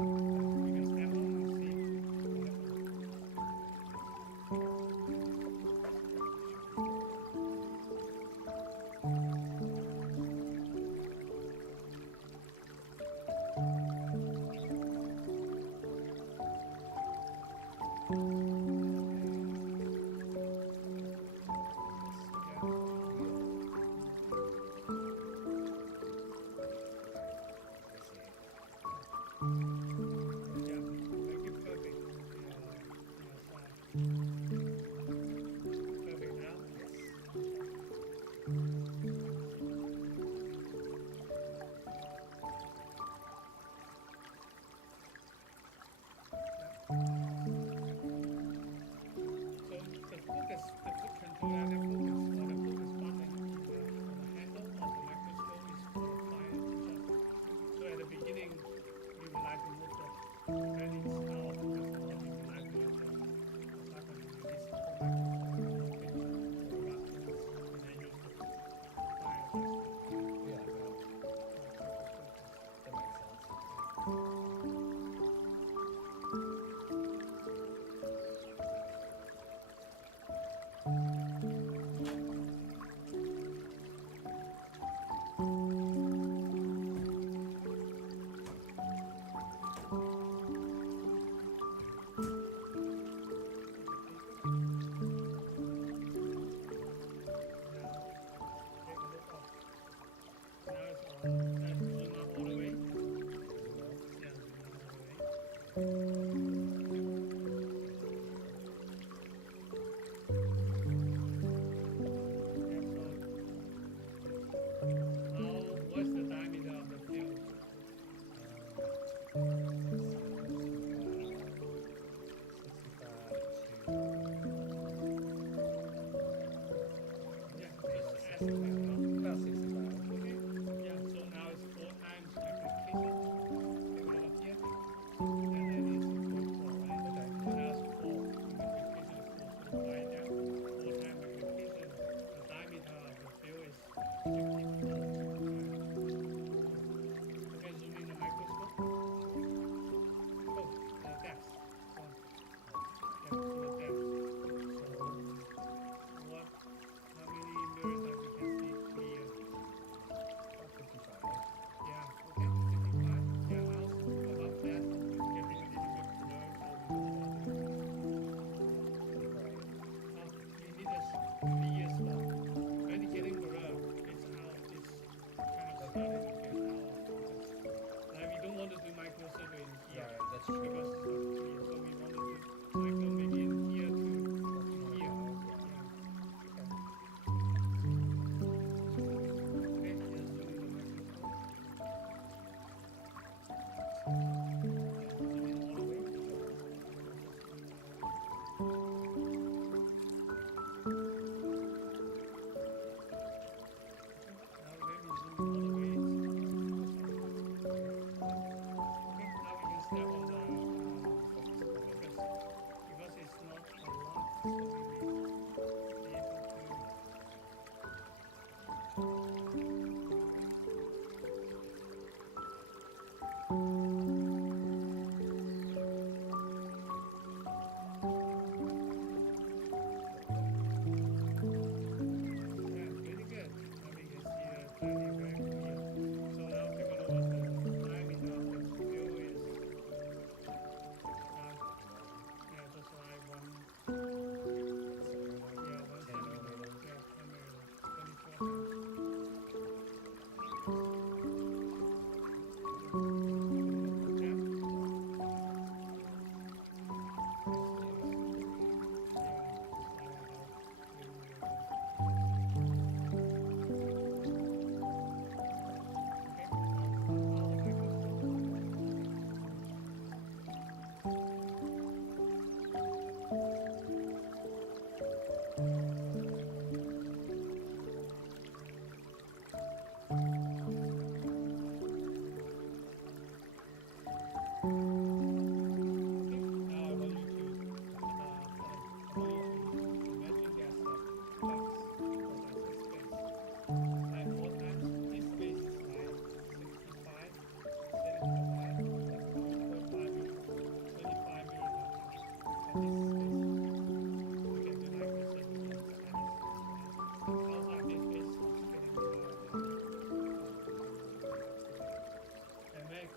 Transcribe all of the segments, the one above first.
You can step on and see. I see.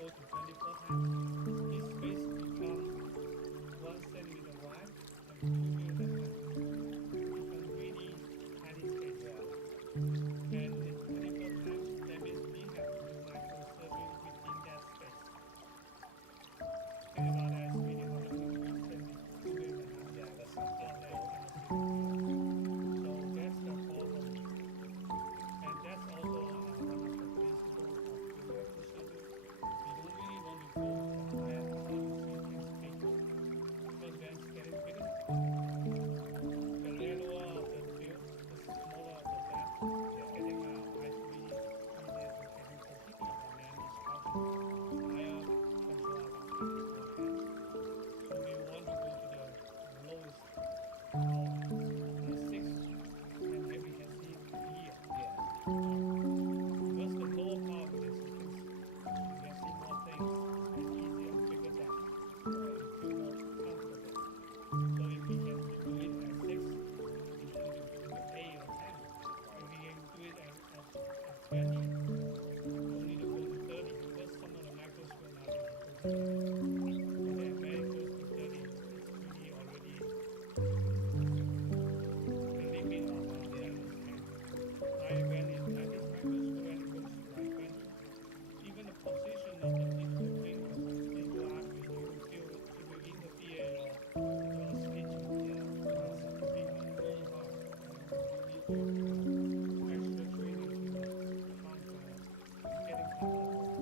go to 24 times, his face become 1 centimeter wide and 2 millimeter high. Become really tiny space. Yeah. And in 24 times, that means we have to do microsurgery within that space. Think about that, it's really hard to do 2 millimeter high. Yeah, that's not out there you cannot see. So that's the problem. And that's also one of the principles of the microsurgery. We don't really want to go for higher how you see things big, because then it's getting bigger. The narrower of the field, the smaller of the depth, getting eyes really easier to getting fatigue, and then it's causing higher control outcome. So we want to go to the lowest of the 6, and here we can see here. Because the lower part of this, you can see more things and easier, bigger depth. You feel more comfortable. So if we can do it at 6, we shouldn't be doing it 8 or 10. If we can do it at 20, don't need to go to 30, because some of the microscope now they can go to 30. When they're very close to 30, it's really already the limit of our understanding. When it, at this microscope, when it goes like 20, even the position of the finger into artery, you will feel it will interfere your speech. It's really hard. You need to extra training to find getting comfortable.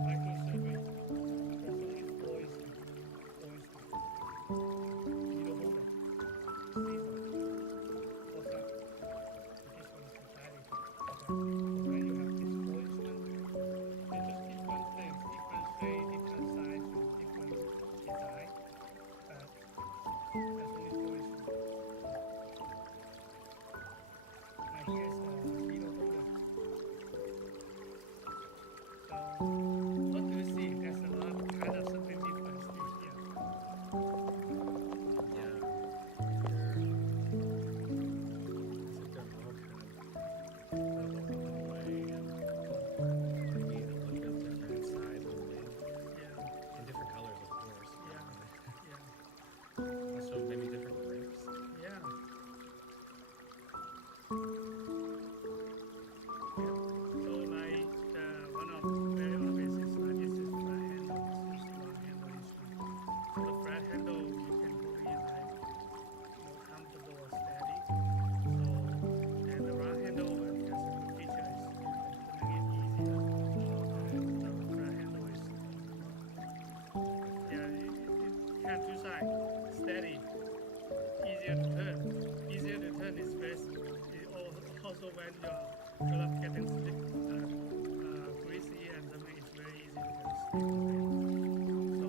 Microsurgery, there's only four instruments. Needle holder, scissor, forceps. This one is the dilator. When you have this four instruments, they're just different things, different shape, different size, different design. But there's only four instruments. And here's the needle holder. So what do you see? There's a lot kind of something different still here. Yeah. As if they're all kind of in a way, and maybe a little bit different size of wing, Yeah, and different colors, of course. yeah. Also, maybe different grips. Yeah. So like one of very obvious is like this is flat handle, this is long handle instrument. So the flat handle you can put it like more comfortable or steady. So and the round handle has a good feature is you can turn it easier. The flat handle is it has two sides, steady, easier to turn. Easier to turn is best. Also when your glove getting greasy and something, it's very easy to get slip away. So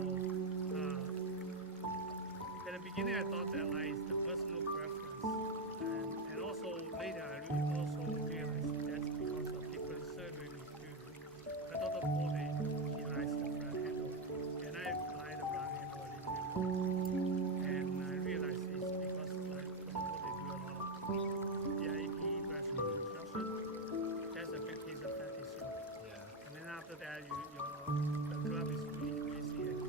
at the beginning I thought that like it's the personal preference, and also later I also realized that's because of different surgery we do. I thought the body he likes the flat handle, and I like the round handle a little bit more. And I realized it's because like for the body do a lot of EIP breast reconstruction. That's a big piece of fat tissue. Yeah. And then after that, the glove is really greasy, and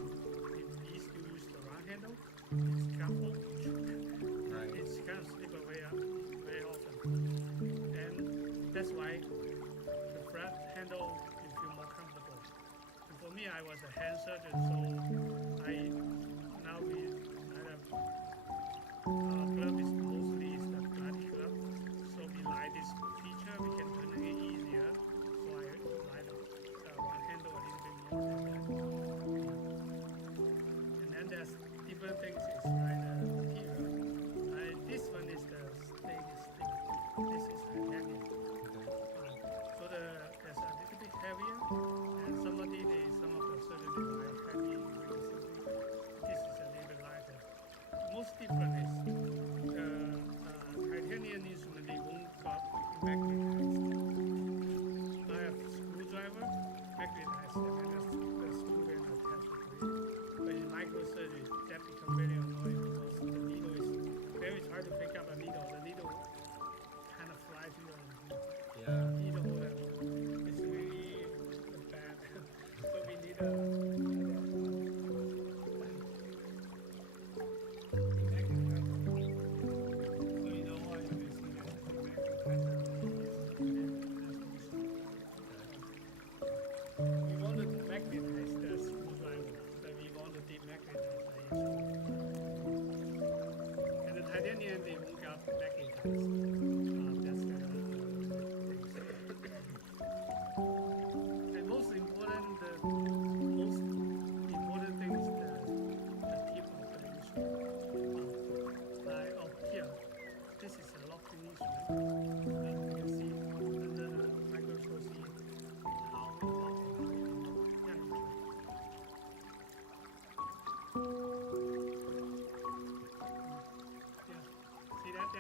if you still use the round handle, it's careful. Right. It's kind of slip away very often. And that's why the flat handle you feel more comfortable. And for me, I was a hand surgeon, so now we glove is mostly is the flat glove. So we like this feature, we can turn it easier. So I like the round handle a little bit more than that. And then there's different things. It's like the material. This one is the stainless steel. This is the heavy. So there's a little bit heavier, and some of the surgery like heavy, really something. This is a little bit lighter. Most different is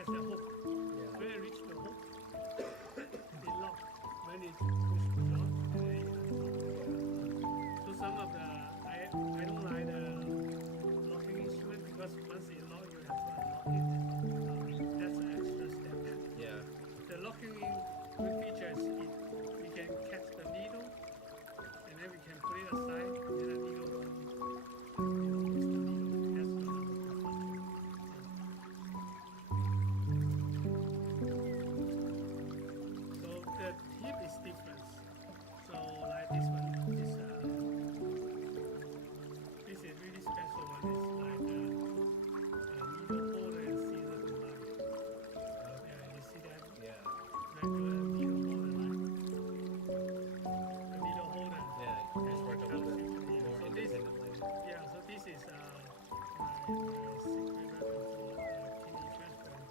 has a hook. Yeah. When it reaches the hook, it locks. When it push on, and then it unlocks. So some of the I don't like the locking instrument because once it lock, you have to unlock it. That's an extra step. Yeah. The locking in good feature is we can catch the needle, and then we can put it aside, and then the needle will use the needle. That's one of the good features. So the tip is different. So like this one, this is really special one. It's like a needle holder and scissor combined. Yeah, you see that? Yeah. Regular needle holder, right? The needle holder. Yeah. You just work a little bit Yeah, more so this, independently. yeah, so this is my secret weapon for kidney transplant.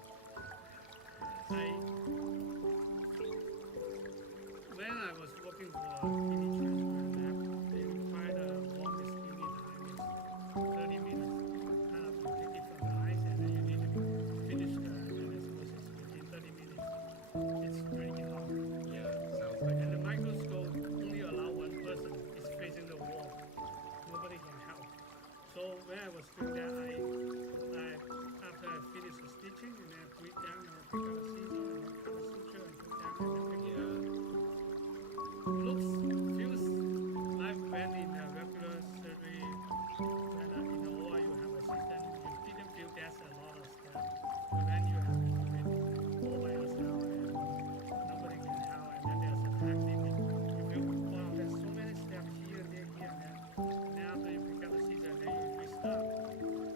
When I was working for kidney transplant lab, they require the longest unit time is 30 minutes. Kind of you take it from the eyes and then you need to finish the analysis within 30 minutes. It's pretty hard. Yeah. Sounds like And it. the microscope only allow one person. It's facing the wall. Nobody can help. So when I was doing that, I after I finished the stitching and then I put it down and I pick up a scissor and then cut the suture and put it down and then pick it up. Feels like when in a regular surgery, when in the OR you have assistant, you didn't feel there's a lot of stuff. But when you have to do it all by yourself and nobody can help, and then there's a time limit, you feel, wow, there's so many steps here and there, and then after you pick up the scissor, then you stop.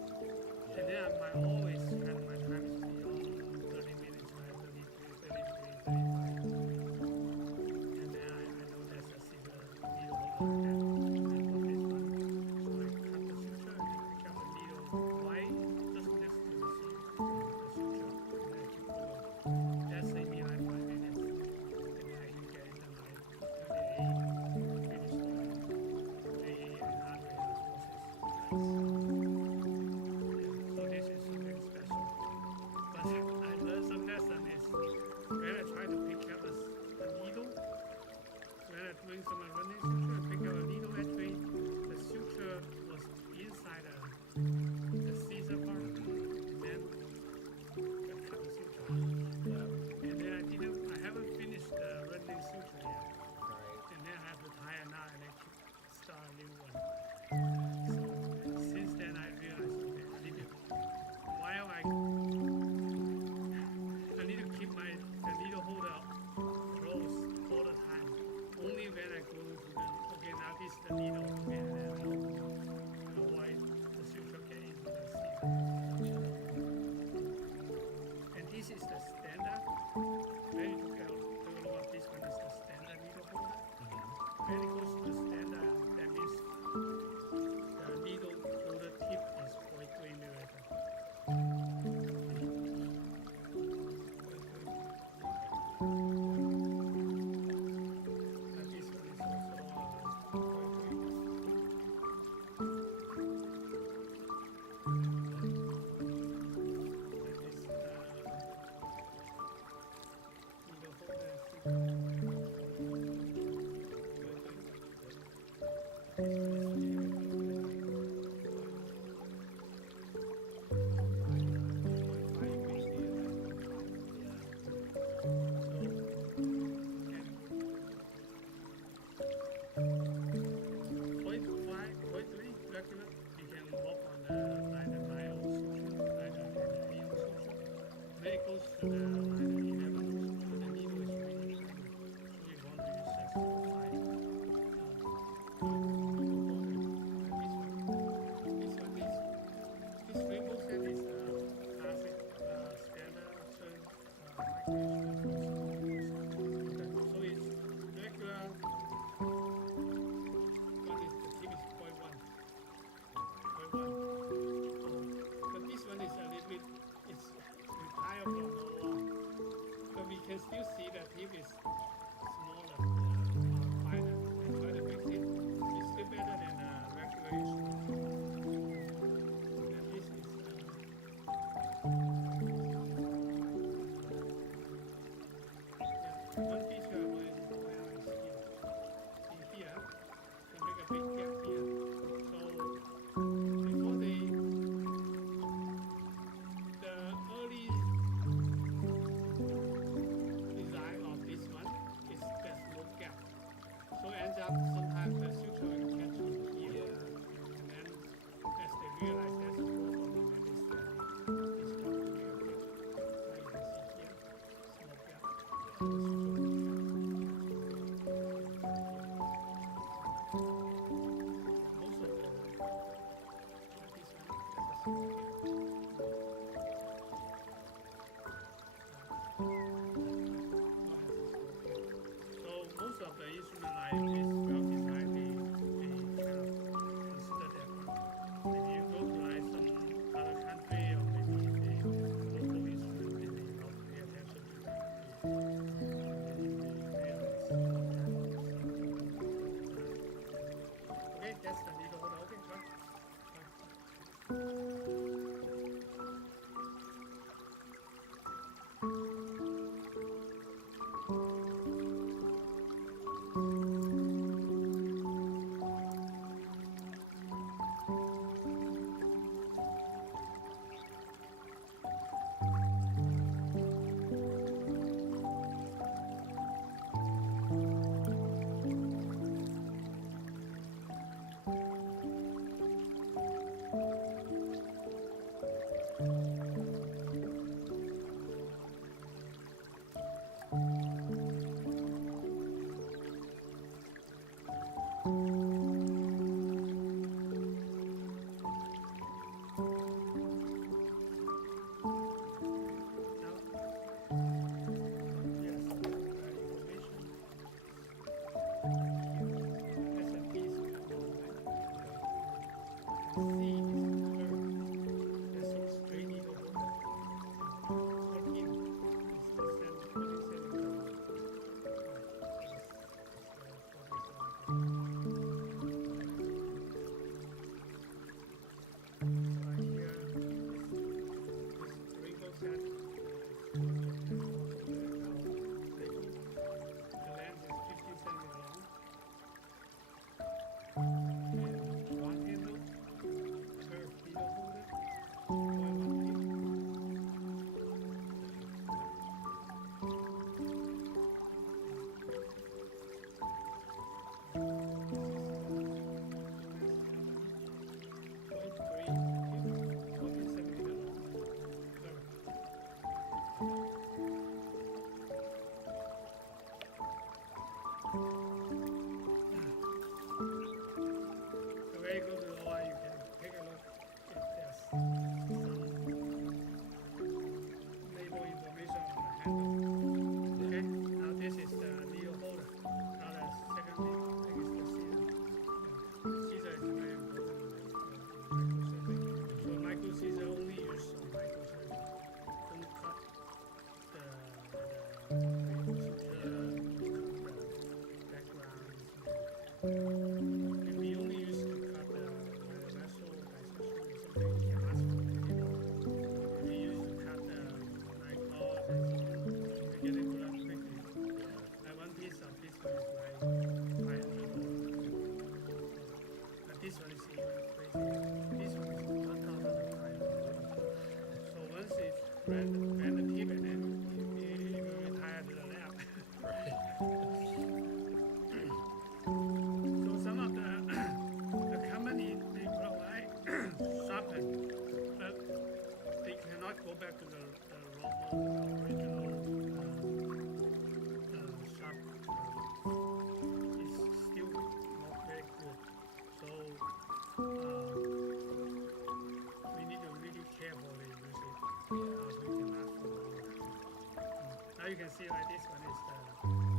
you can see like this one is the,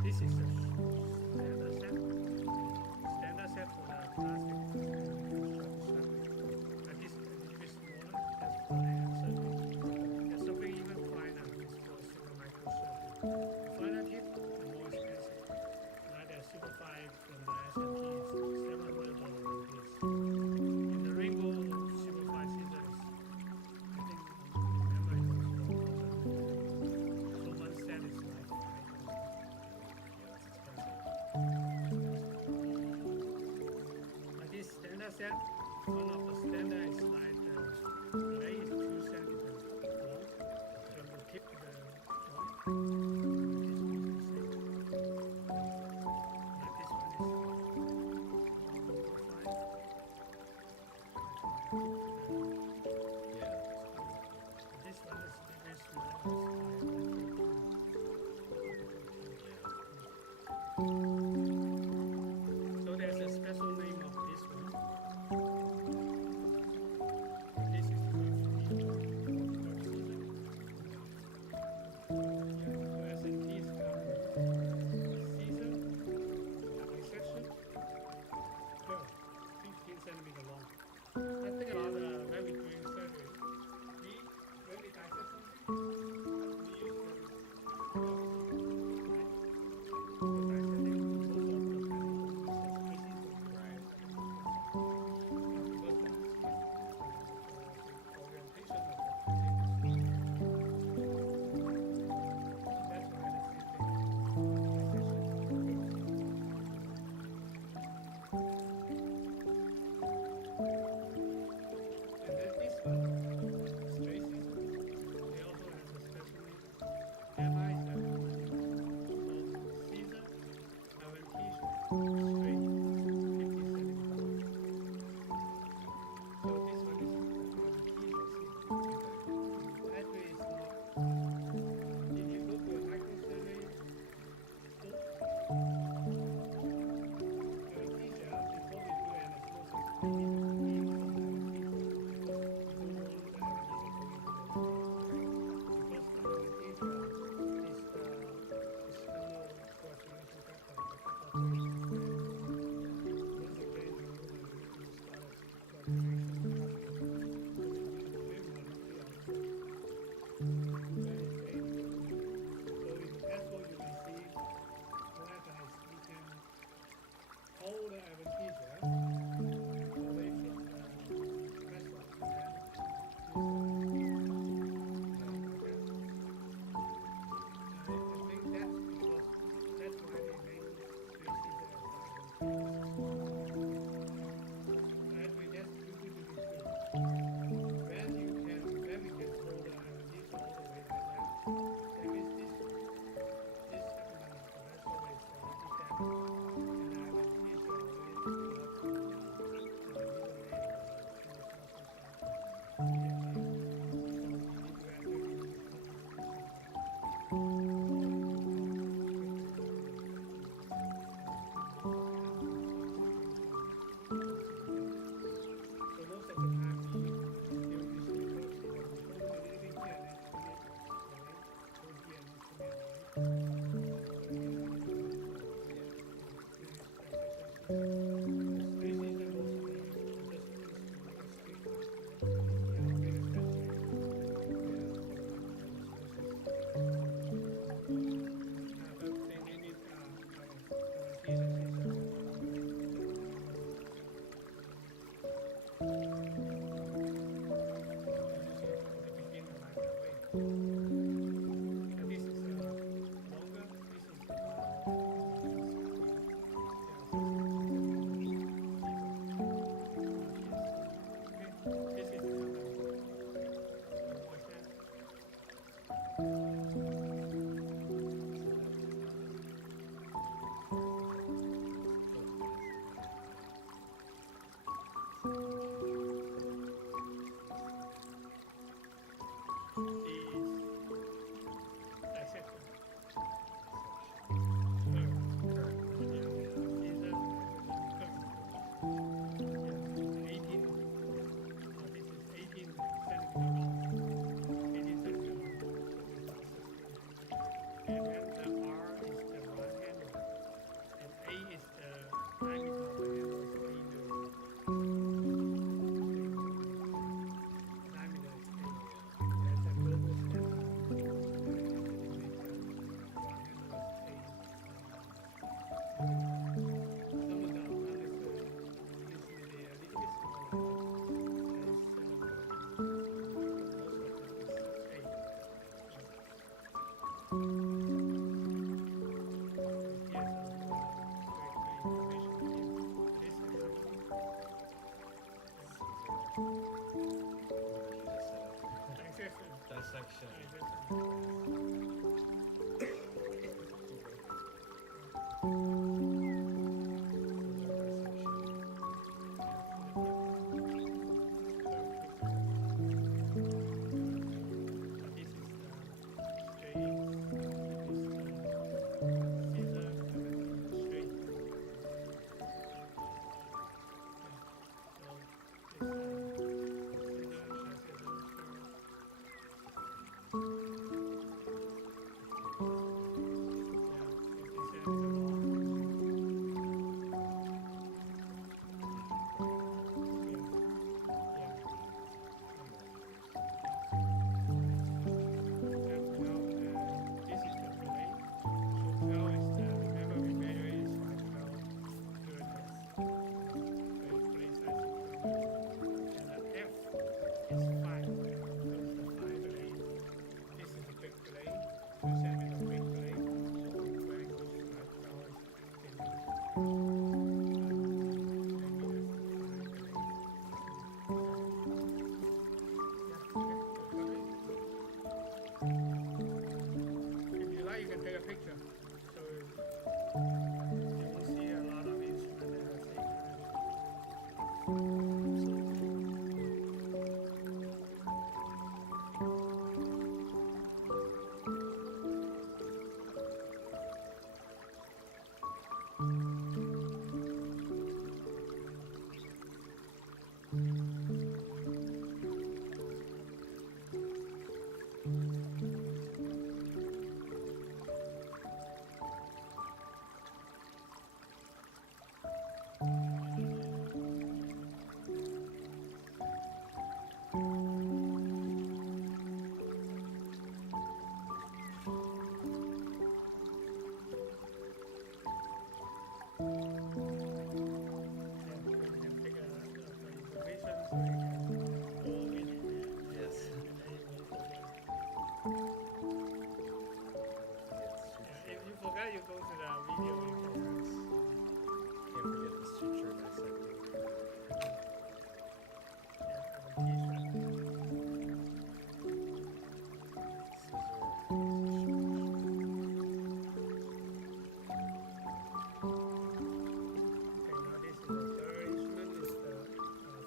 this is the standard set. Standard set for the plastic. Like this, a little bit smaller, that's for hand surgery. There's something even finer, it's for super microsurgery. The finer tip, the more expensive. Like the Super 5 from the S&P is $700 one piece. In the Rainbow Super 5 scissors, I think, remember it was $4,000. So one set is like $5,000. Yeah, that's expensive. Like this standard set, one of the standard is like the blade is 2 centimeters long from the tip to the joint. This one is the same. Like this one is 1.5. Yeah. This one is a bit smaller, it's like 1.2. So there's a special name of this one. This is curved scissor. Yeah, S&T is scissor, dissection, curve, 15 centimeter long. I think about when we're doing surgery, when we dissection, we use the right? For dissecting, most of the time we use the species of right. Because Dissection.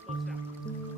Full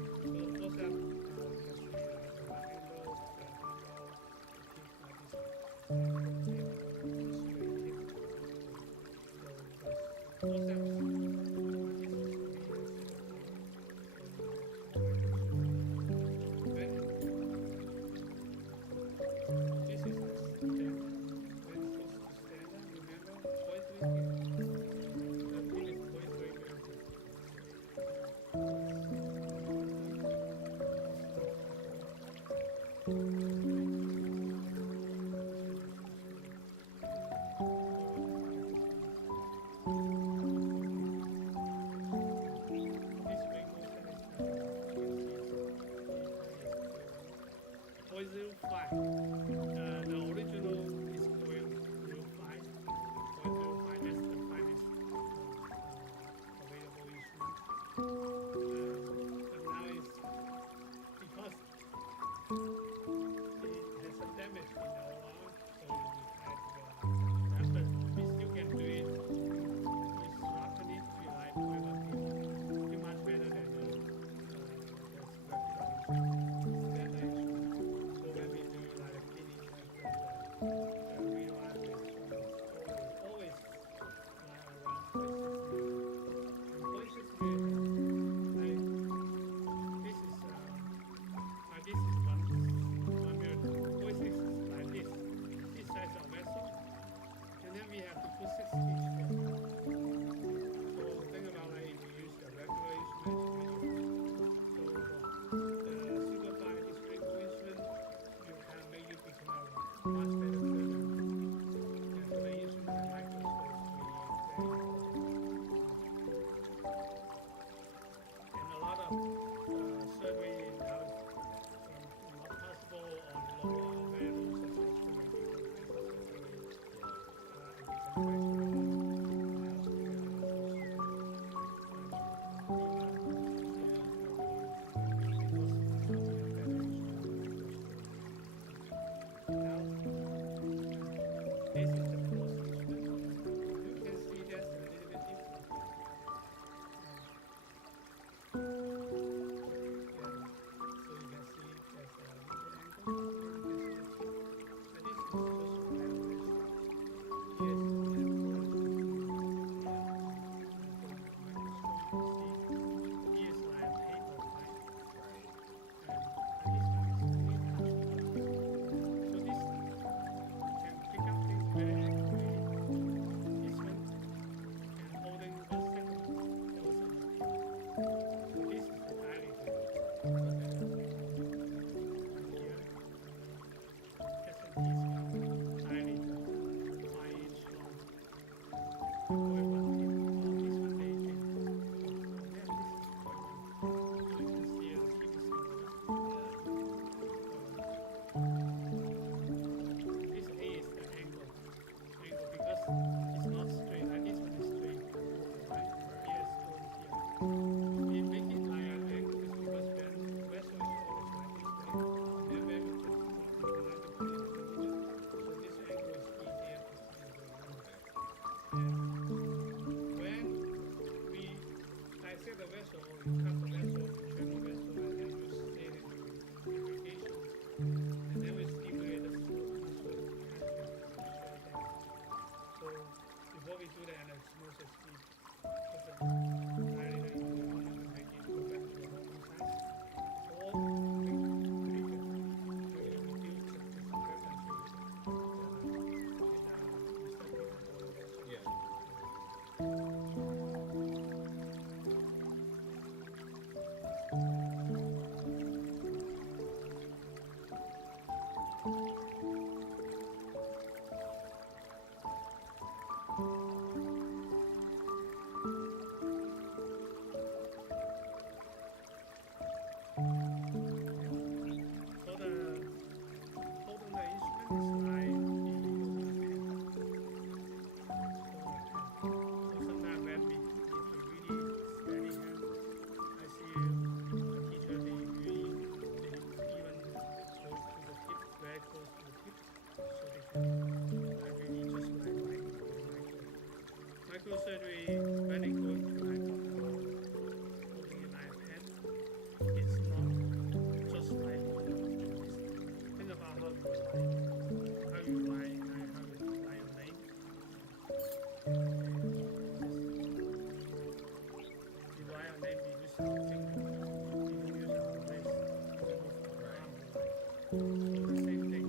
So the same thing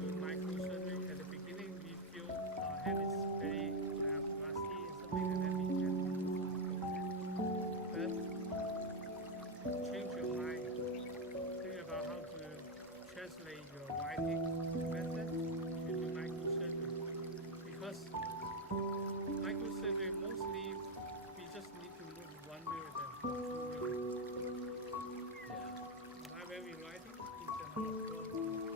with microsurgery. At the beginning, we feel our hand is very rusty and something, and then we can move on from there. But change your mind. Think about how to translate your writing method to do microsurgery. Because microsurgery mostly we just need to move 1 millimeter or 2 millimeter. Yeah. But when we writing, it's another problem.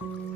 Thank you.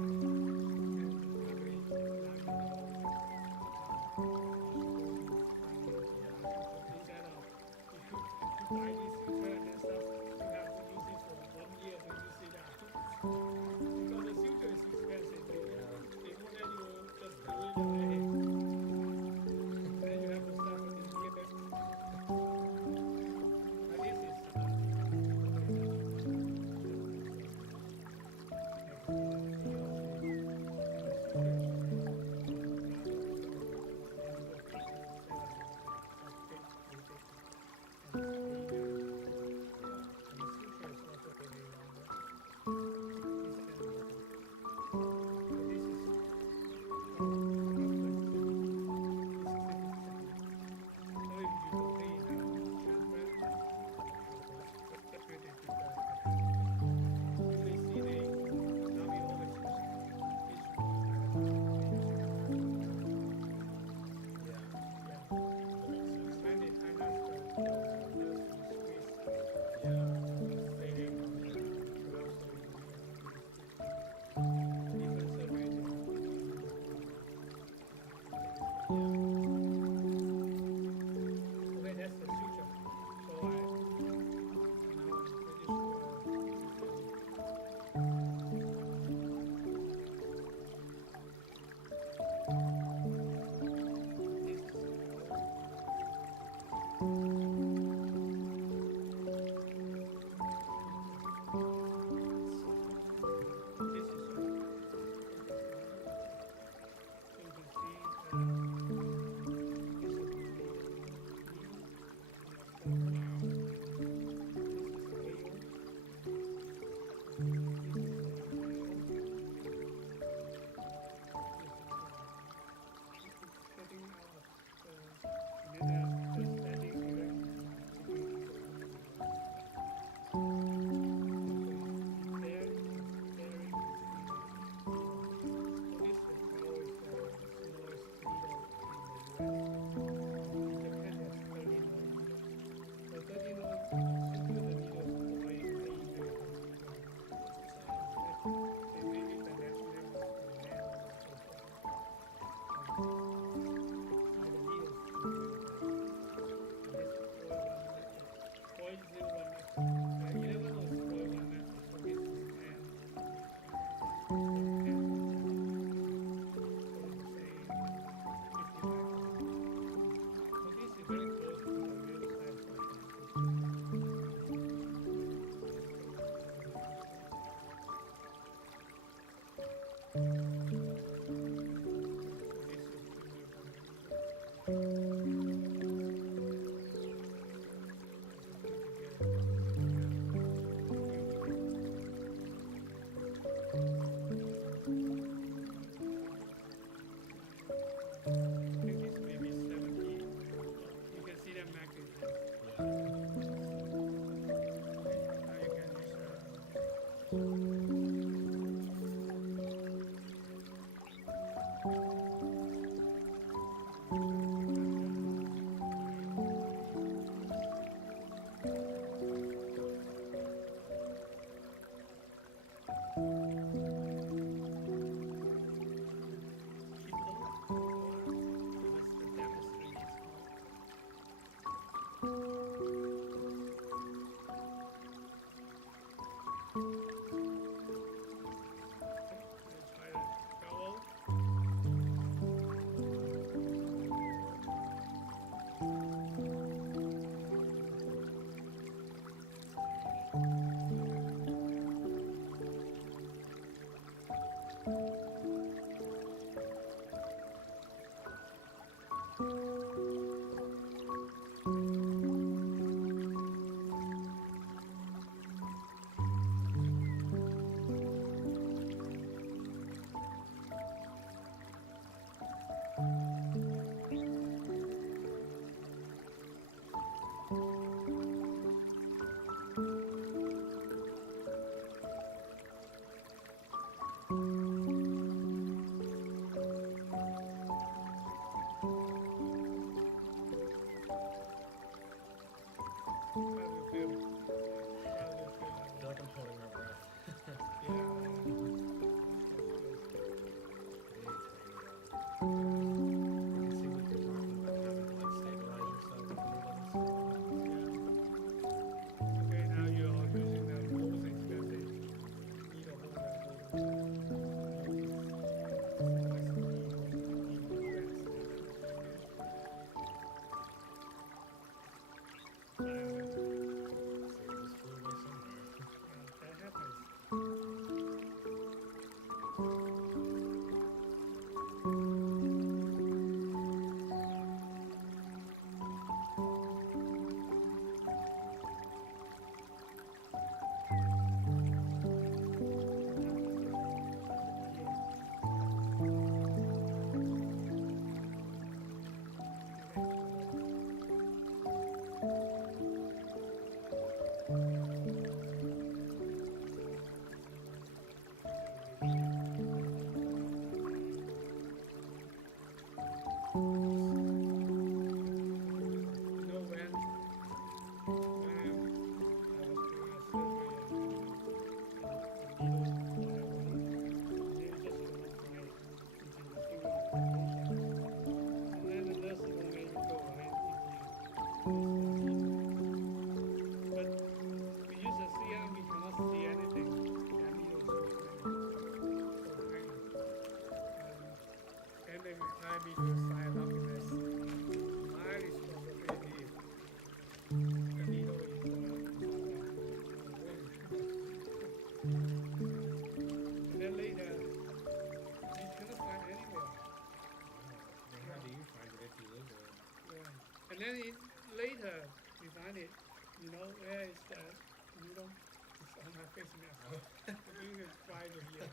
Doing it right here.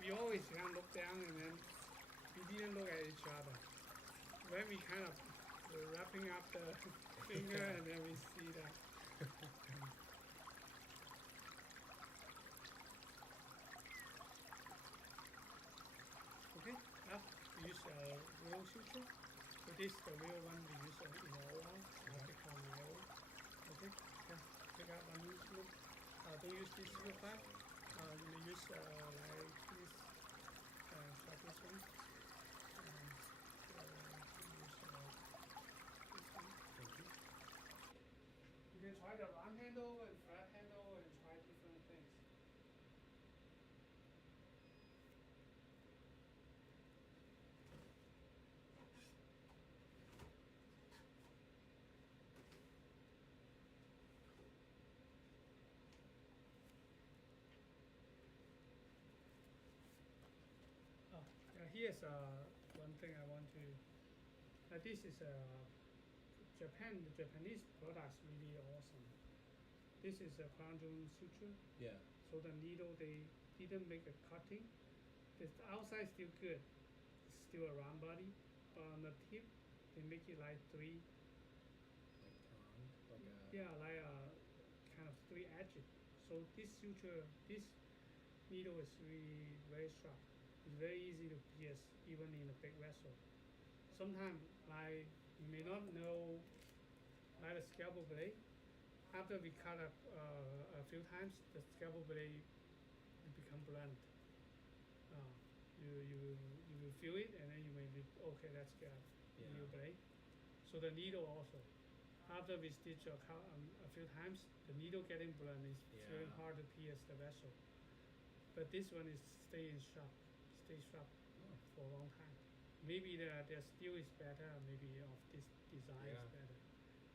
We always kind of look down and then we didn't look at each other. When we kind of wrapping up the finger and then we see that. Okay, now we use a real suture. So this is the real one we use in our wall. What they call nail. Okay, yeah, pick out one instrument. Don't use this super fast. You may use like this, try this one. Use this one. Thank you. You can try the round handle and flat handle and try different things. Here's one thing I want to. This is Japan. The Japanese products really awesome. This is a crown jewel suture. Yeah. So the needle they didn't make a cutting. The outside still good, it's still a round body, but on the tip they make it like three. Like prong, like a. Yeah, like kind of three edges. So this suture, this needle is really very sharp. It's very easy to pierce even in a big vessel. Sometimes like you may not know like the scalpel blade. After we cut up a few times, the scalpel blade become blunt. You will feel it and then you may be okay, that's good. Yeah. New blade. So the needle also. After we stitch a few times, the needle getting blunt is very Yeah. hard to pierce the vessel. But this one is stay sharp for a long time. Maybe the steel is better, maybe of this design is Yeah. better.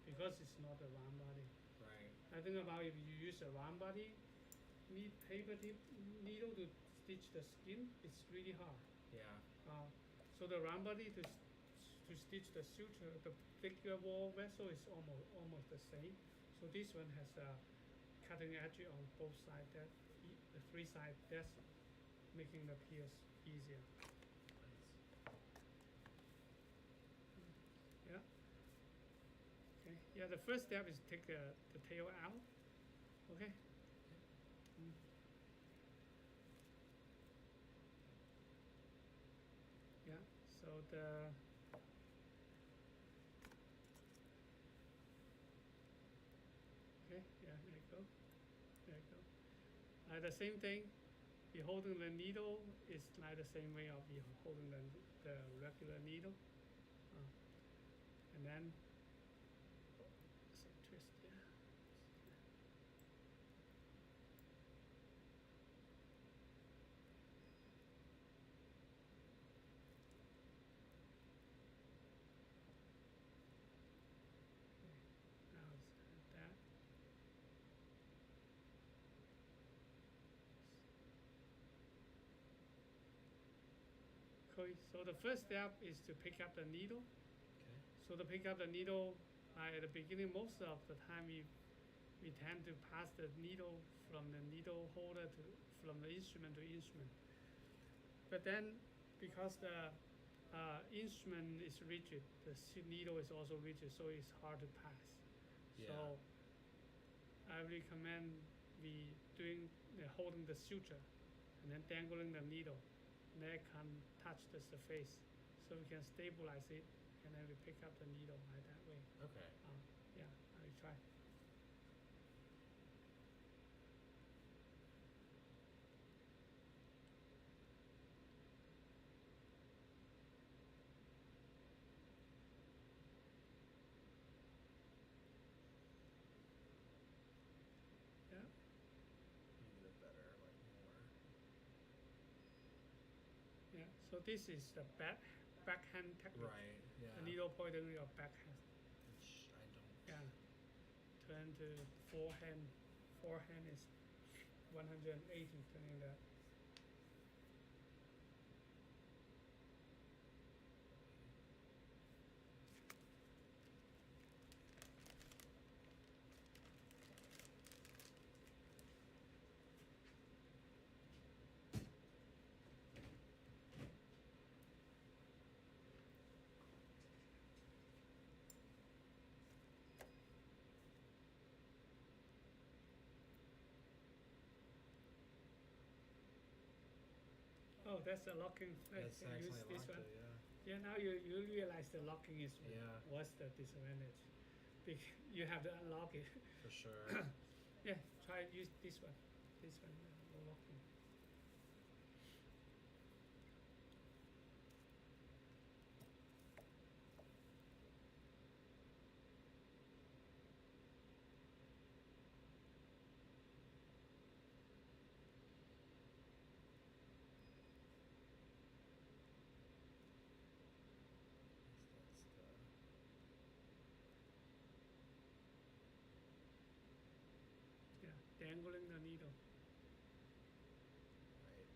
Because it's not a round body. Right. I think about if you use a round body, need paper tip needle to stitch the skin, it's really hard. Yeah. So the round body to stitch the suture, the thicker wall vessel is almost the same. So this one has a cutting edge on both sides. That the three sides, that's making the pierce easier. Nice. Yeah. Okay. Yeah. The first step is take the tail out. Okay. Mm. Yeah. So the okay. Yeah. There you go. There you go. The same thing. You're holding the needle is like the same way of you holding the regular needle. And then so twist, yeah. Now it's like that. Okay, so the first step is to pick up the needle. Okay. So to pick up the needle, at the beginning, most of the time we tend to pass the needle from the needle holder from the instrument to instrument. But then, because the instrument is rigid, the needle is also rigid, so it's hard to pass. Yeah. So I recommend we holding the suture and then dangling the needle. And then can touch the surface, so we can stabilize it, and then we pick up the needle like that way. Okay. Yeah, I will try. Yeah. Maybe the better, like more. Yeah, so this is the backhand technique. Right. Yeah. The needle pointing your backhand. Which I don't. Yeah. Turn to forehand. Forehand is 180, turning that. Oh, that's the locking. That's I use actually this locked one. it, yeah. Yeah, now you realize the locking is Yeah. what's the disadvantage. You have to unlock it. For sure. Yeah, try use this one. This one, no locking. That's Yeah, dangling the needle. right.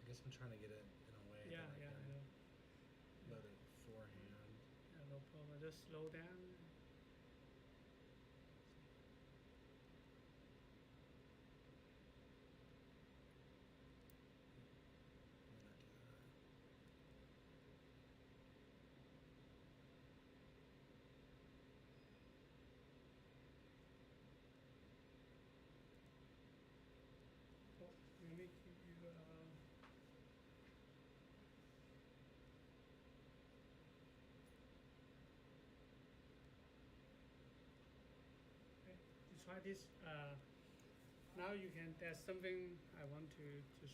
I guess I'm trying to get it in a way Yeah, that I yeah, I can know. load it beforehand. Yeah, no problem. Just slow down. Why not do that? Oh, let me give you okay. You try this. Now you can. There's something I want to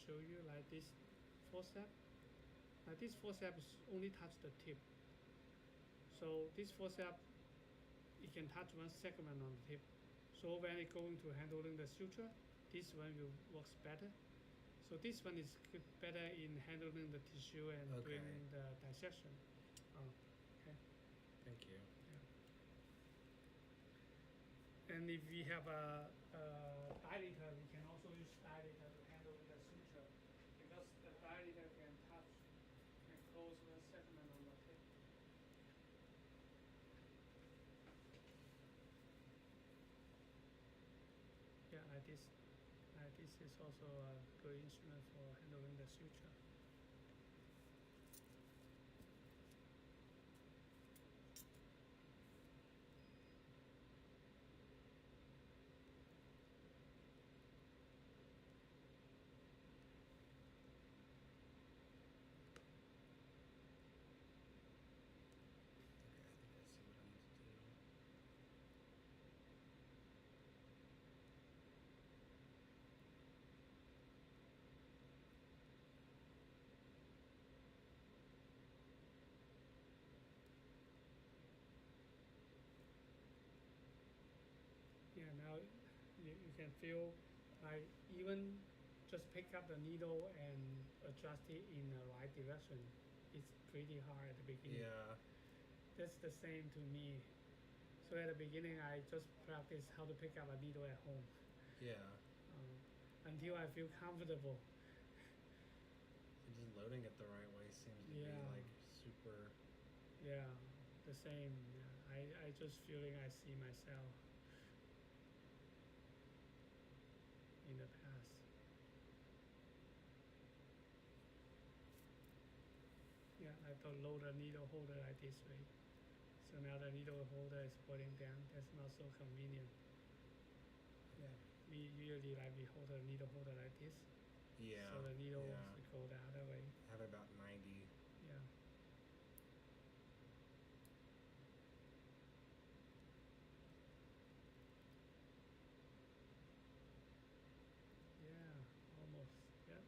show you, like this forcep. This forceps only touch the tip. So this forceps, it can touch one segment on the tip. So when it going to handling the suture, this one will works better. So this one is good, better in handling the tissue and Okay. doing the dissection. Okay. Thank you. And if we have a dilator, we can also use dilator to handle the suture, because the dilator can touch and close one segment on the tip. Yeah, like this. This is also a good instrument for handling the suture. Okay, I think I see what I need to do. Yeah, now you can feel like even just pick up the needle and adjust it in the right direction. It's pretty hard at the beginning. Yeah. That's the same to me. So at the beginning, I just practice how to pick up a needle at home Yeah. until I feel comfortable. So just loading it the right way seems to be Yeah. like super. Yeah, the same. Yeah. I just feeling I see myself in the past. Yeah, I don't load the needle holder like this way. So now the needle holder is pointing down. That's not so convenient. Yeah, we usually like we hold the needle holder like this. Yeah. So the needle yeah. should go the other way. I have it about 90. Yeah. Yeah, almost. Yeah.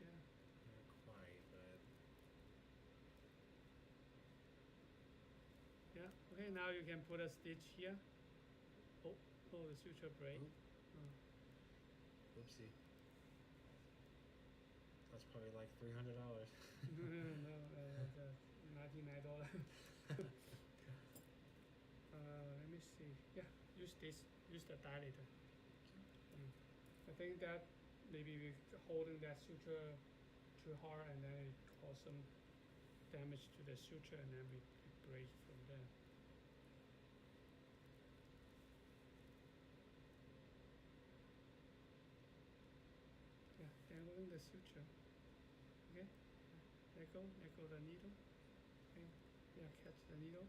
Yeah. Not quite, but Yeah. Okay, now you can put a stitch here. Oh, the suture break. Oop. Oh. Oopsie. That's probably like $300. No, $99. Let me see. Yeah, use this. Use the dilator. I think that maybe we're holding that suture too hard, and then it cause some damage to the suture, and then we break from there. Yeah, dangling the suture. Okay, let go the needle. Okay, yeah, catch the needle.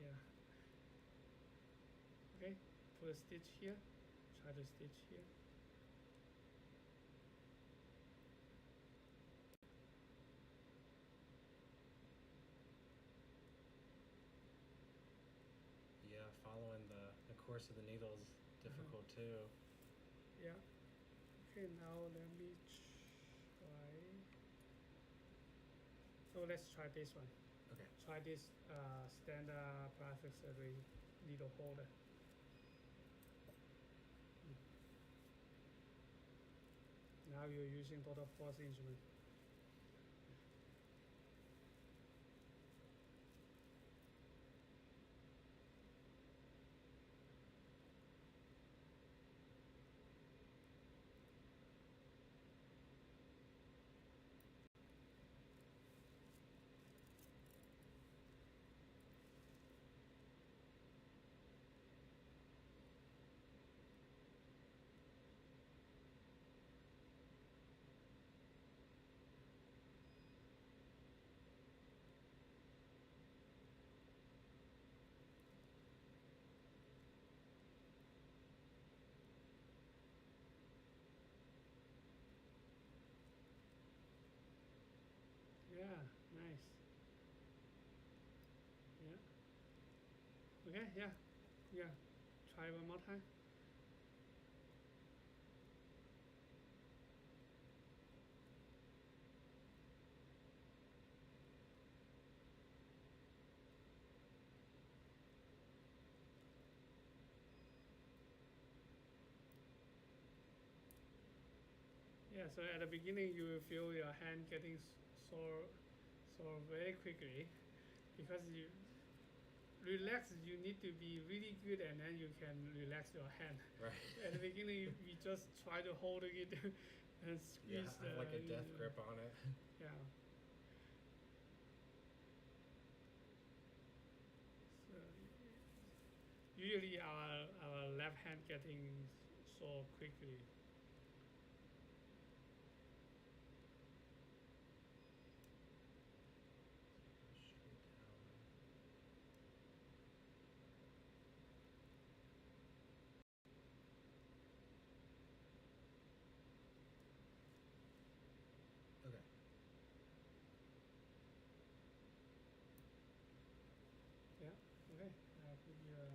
Yeah. Okay, put a stitch here. Try to stitch here. Yeah, following the course of the needle is difficult too. Yeah. Okay, now let me try. So let's try this one. Okay. Try this standard plastic surgery needle holder. Now you're using total force instrument. Yeah, nice. Yeah. Okay, yeah. Yeah. Try one more time. Yeah, so at the beginning you will feel your hand getting sore very quickly because you relax, you need to be really good and then you can relax your hand. Right. At the beginning we just try to hold it and Yeah, squeeze I have like a death grip on it. Yeah. So usually our left hand getting sore quickly. Straight down. Okay. Yeah, okay. I'll give you a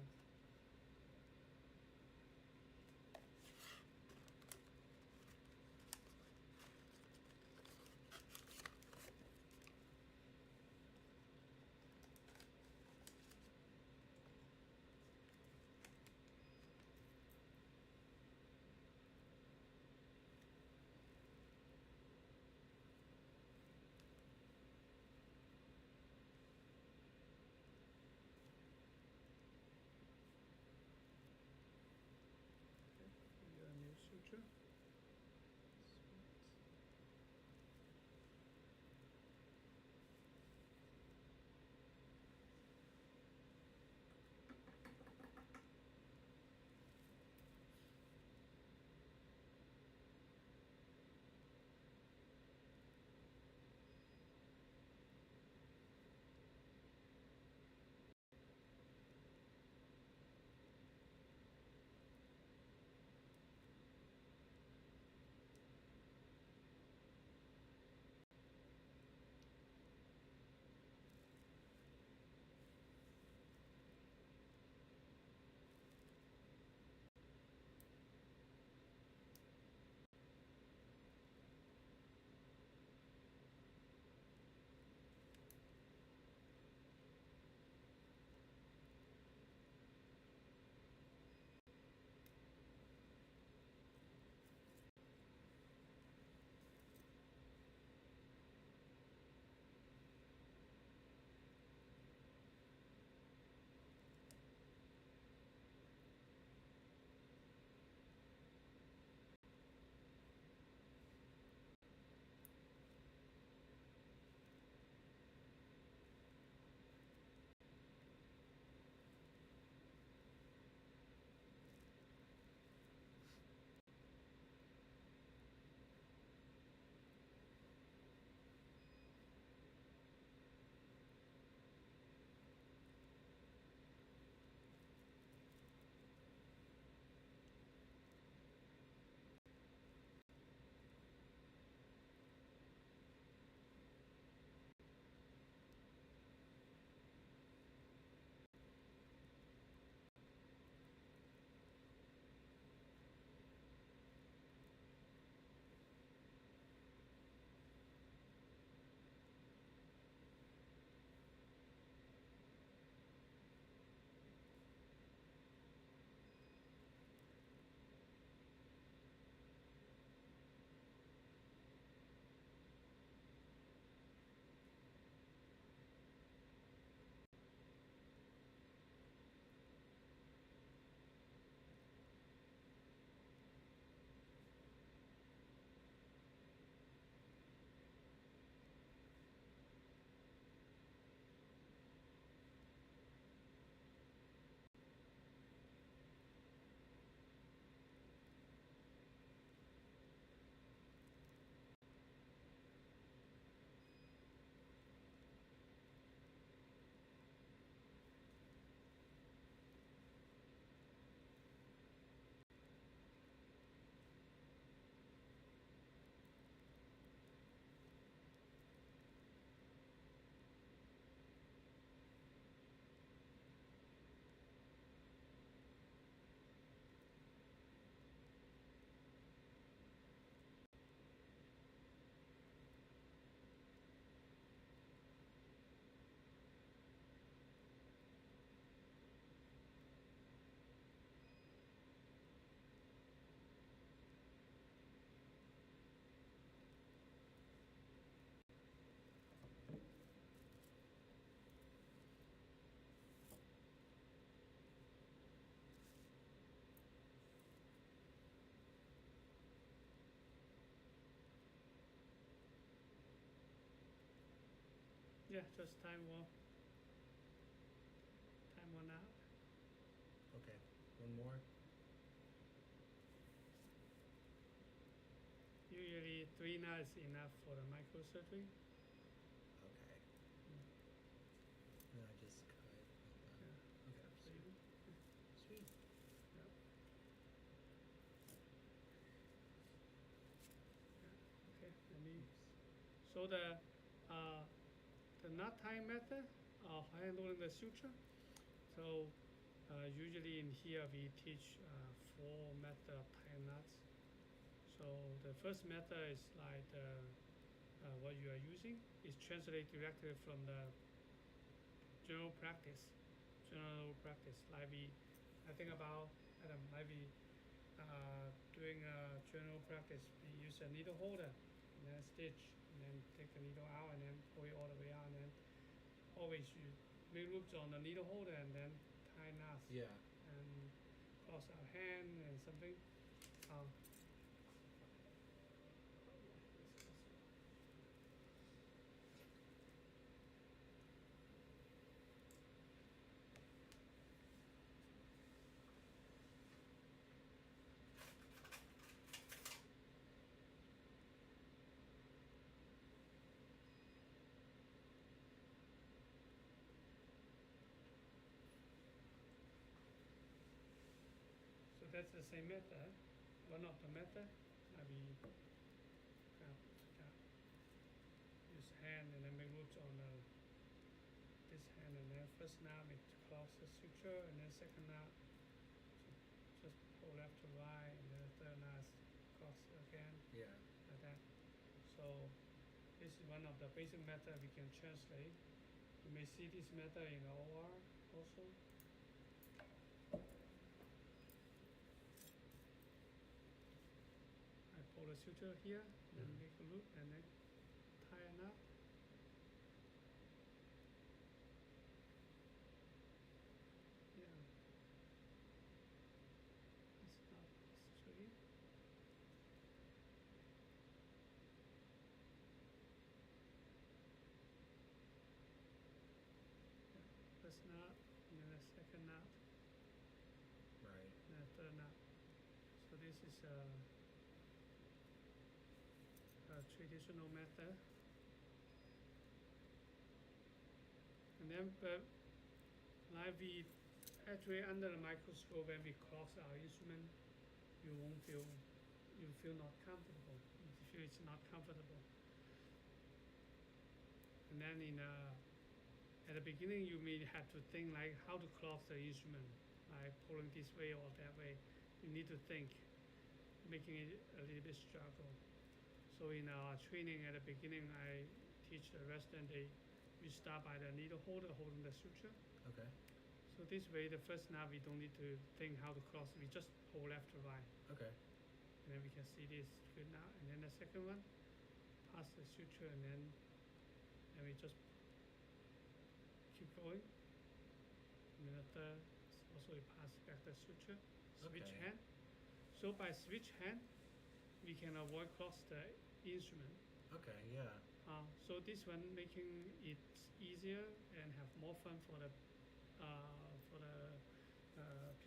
Yeah, just time one out. Okay, one more. Usually 3 knots is enough for the microsurgery. Okay. And I just cut. Yeah. Okay. Three. Sweet. Yeah. Okay, let me. So the knot tying method of handling the suture. So usually in here we teach 4 method of tying knots. So the first method is like what you are using is translated directly from the general practice. Like I think about maybe doing a general practice, we use a needle holder and then stitch and then take the needle out and then pull it all the way out and then always you make loops on the needle holder and then tie knots Yeah. and cross our hand and something. So that's the same method. One of the method we use hand and then make loops on this hand and then first knot we cross the suture and then second knot just pull left to right and then the third knot cross again Yeah. like that. So this is one of the basic method we can translate. You may see this method in the OR also. I pull the suture here, then make a loop, and then tie a knot. Yeah. It's not straight. Yeah. First knot, and then the second knot, Right. and the third knot. So this is a traditional method. And then, but like we actually under the microscope when we cross our instrument, you feel not comfortable. You feel it's not comfortable. And then at the beginning you may have to think like how to cross the instrument, like pulling this way or that way. You need to think, making it a little bit struggle. So in our training at the beginning, I teach the resident we start by the needle holder holding the suture. Okay. So this way, the first knot we don't need to think how to cross. We just pull left to right, Okay. and then we can see this good now. And then the second one, pass the suture, and then we just keep going. And then the third, also we pass back the suture. Switch Okay. hand. So by switch hand, we can avoid cross the instrument. Okay. Yeah. So this one making it easier and have more fun for the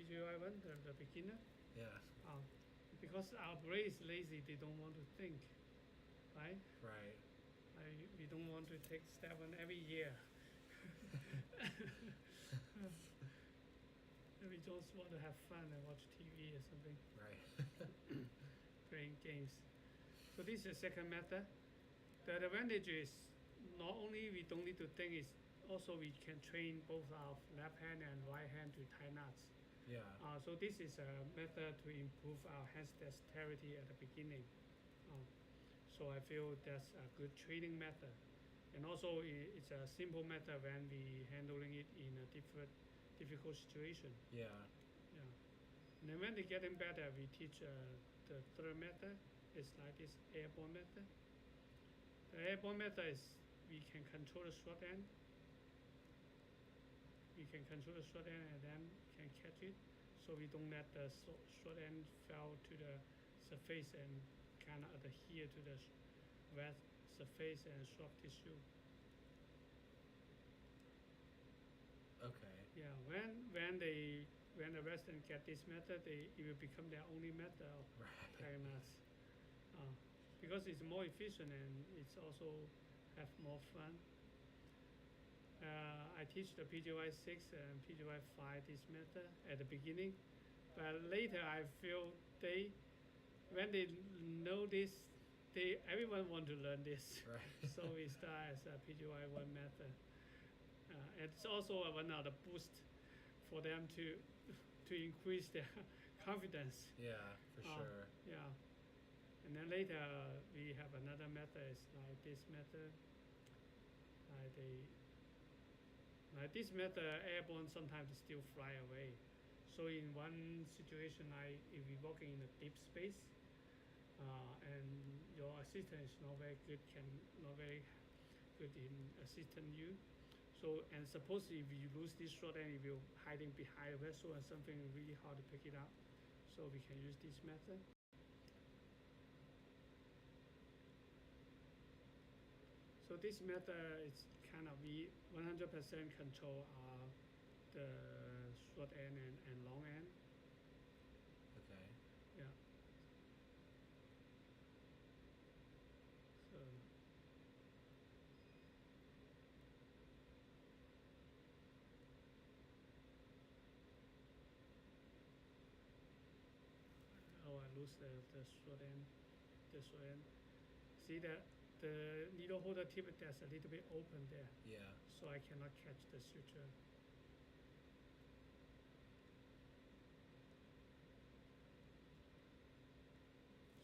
PGY one, the beginner. Yeah. Because our brain is lazy, they don't want to think, right? Right. We don't want to take step one every year. We just want to have fun and watch TV or something, Right. playing games. So this is the second method. The advantage is not only we don't need to think, is also we can train both our left hand and right hand to tie knots. Yeah. So this is a method to improve our hands dexterity at the beginning. So I feel that's a good training method. And also it's a simple method when we handling it in a difficult situation. Yeah. Yeah. And then when they getting better, we teach the third method. It's like this airborne method. The airborne method is we can control the short end. We can control the short end and then can catch it, so we don't let the short end fall to the surface and kind of adhere to the wet surface and soft tissue. When the resident get this method, it will become their only method of pairing mask. Because it's more efficient and it's also have more fun. I teach the PGY 6 and PGY 5 this method at the beginning, but later I feel when they know this, everyone want to learn this. Right. So we start as a PGY 1 method. It's also one of the boost for them to increase their confidence. Yeah, for sure. Yeah. And then later we have another method, it's like this method. Like this method, airborne sometimes still fly away. So in one situation, if you're walking in a deep space, and your assistant is not very good in assisting you. So, and suppose if you lose this short end, if you're hiding behind a vessel and something really hard to pick it up, so we can use this method. So this method is kind of we 100% control the short end and long end. Okay. Yeah. So. Oh, I lose the short end. The short end. See that the needle holder tip, there's a little bit open there. Yeah. So I cannot catch the suture.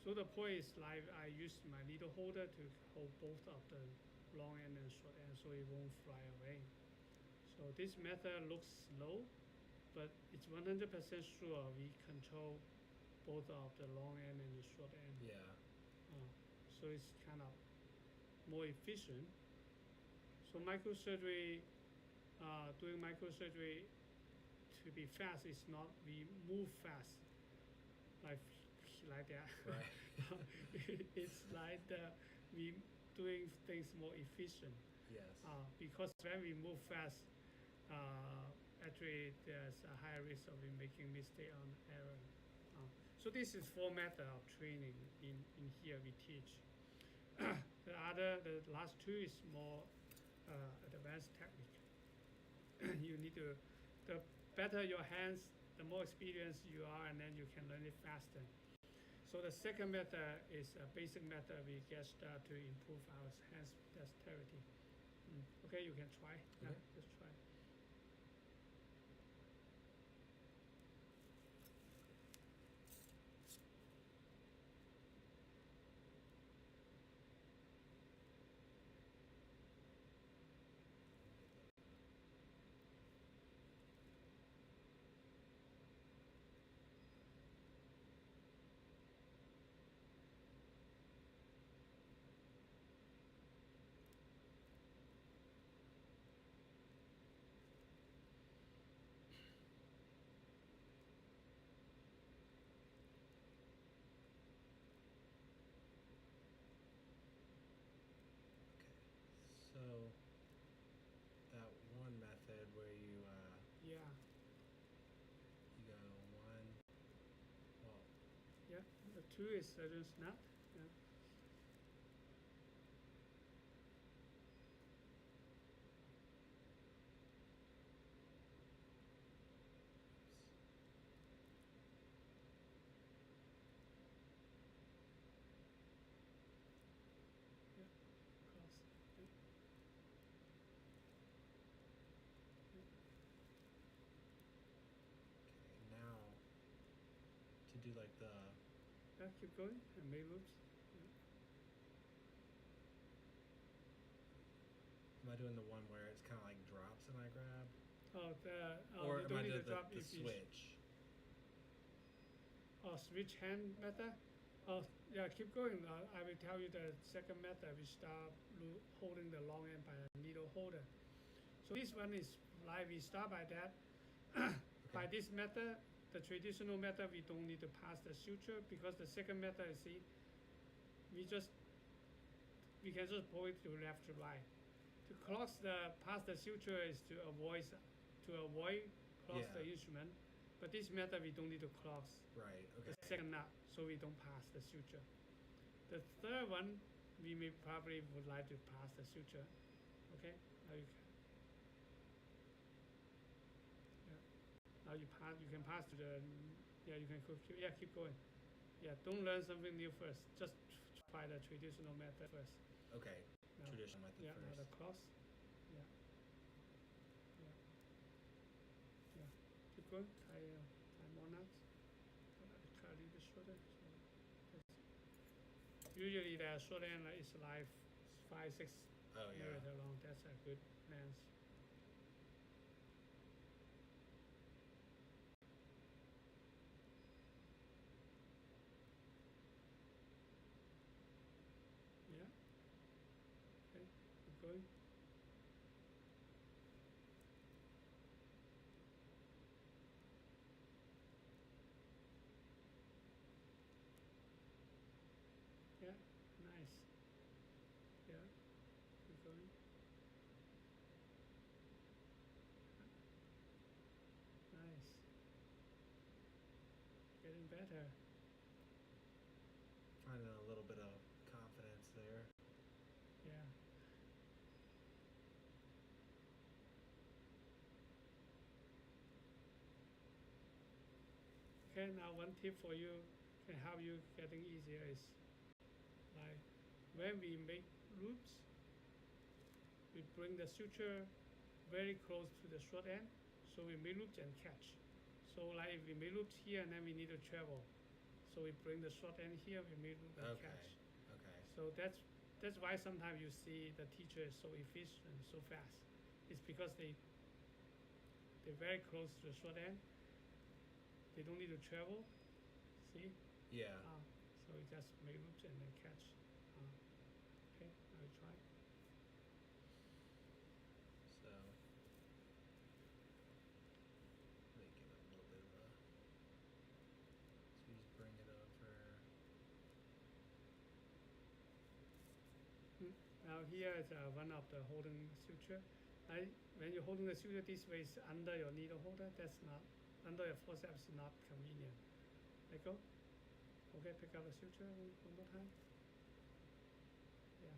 So the point is like I use my needle holder to hold both of the long end and short end so it won't fly away. So this method looks slow, but it's 100% sure we control both of the long end and the short end. Yeah. So it's kind of more efficient. So microsurgery, doing microsurgery to be fast is not we move fast like that. Right. It's like we doing things more efficient. Yes. Because when we move fast, actually there's a higher risk of making mistake on error. So this is 4 method of training in here we teach. The last 2 is more advanced technique. You need to, the better your hands, the more experienced you are, and then you can learn it faster. So the second method is a basic method we get started to improve our hands dexterity. Okay, you can try. Yeah, just try. So that one method where you Yeah. you go 1, well, Yeah. The 2 is surgeon snap. Yeah. Cross. okay, now to do like the Yeah, keep going and make loops. am I doing the one where it's kind of like drops and I grab, You or am don't I need doing to drop the if you switch? Switch hand method. Yeah, keep going. I will tell you the second method. We start holding the long end by a needle holder. So this one is like we start by that. By this method, the traditional method, we don't need to pass the suture because the second method, see, we can just pull it to left to right. To pass the suture is to avoid cross the Yeah. instrument. But this method we don't need to cross Right. Okay. the second knot, so we don't pass the suture. The third one, we may probably would like to pass the suture. Okay, now you can. Yeah. Now you pass. You can pass to the. Yeah, you can keep going. Yeah, don't learn something new first. Just try the traditional method first. Okay. Now, Traditional method yeah, first. now the cross. Yeah. Yeah. Yeah. Keep going. Tie more knots. Cut a little bit shorter. So usually the short end is like 5-6 Oh yeah. millimeter long. That's a good length. Yeah. Okay. Keep going. Yeah. Nice. Yeah. Keep going. Nice. Getting better. Finding a little bit of confidence there. Yeah. Okay, now one tip for you can help you getting easier is like when we make loops, we bring the suture very close to the short end, so we make loops and catch. So like if we make loops here and then we need to travel, so we bring the short end here, we make loop and Okay. catch. Okay. So that's why sometimes you see the teacher is so efficient, so fast. It's because they're very close to the short end. They don't need to travel. See? Yeah. So we just make loops and then catch. Okay, now we try. So let me give it a little bit of a. So we just bring it over. Now here is one of the holding suture. When you're holding the suture this way, is under your needle holder. That's not under your forceps. Is not convenient. Let go. Okay, pick up the suture one more time. Yeah.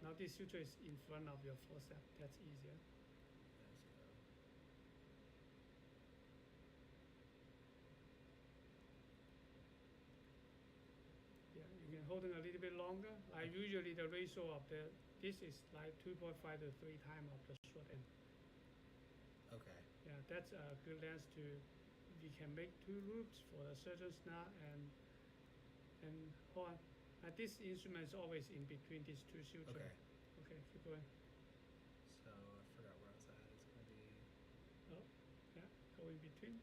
Now this suture is in front of your forceps. That's easier. Let's go. Yeah, you can hold it a little bit longer. Like usually the ratio of this is like 2.5 to 3 times of the short end. Okay. Yeah, that's a good length to. We can make 2 loops for the surgeon's knot and hold on. This instrument is always in between these 2 sutures. Okay. Okay, keep going. So I forgot where I was at. It's gonna be. Oh, yeah, go in between.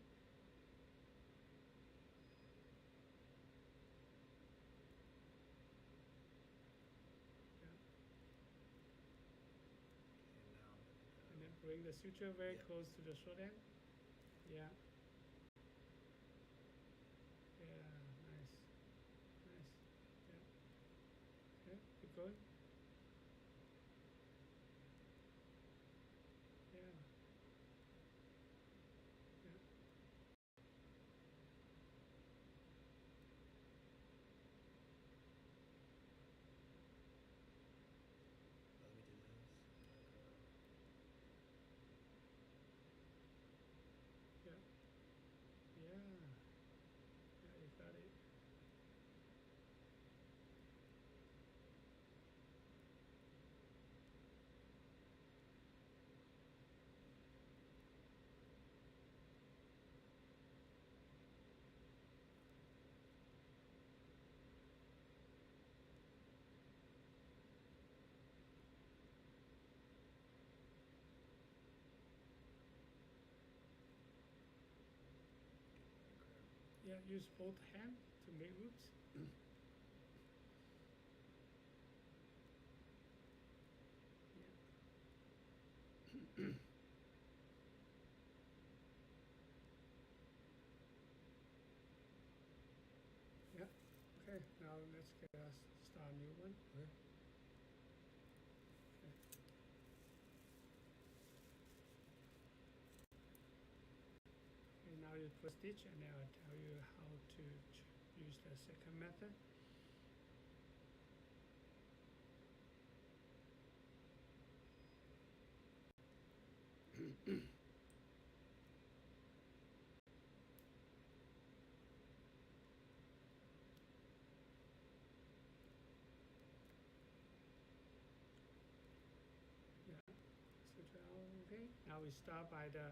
And then bring the suture very close to the short end. Yeah. Yeah, nice. Nice. Yeah. Okay, keep going. Yeah. Yeah. Let me do this. Yeah. Yeah. Yeah, you got it. Yeah, use both hands to make loops. Yeah. Yeah. Okay, now let's get us start a new one. Okay. first stitch, and then I'll tell you how to use the second method. Okay, now we start by the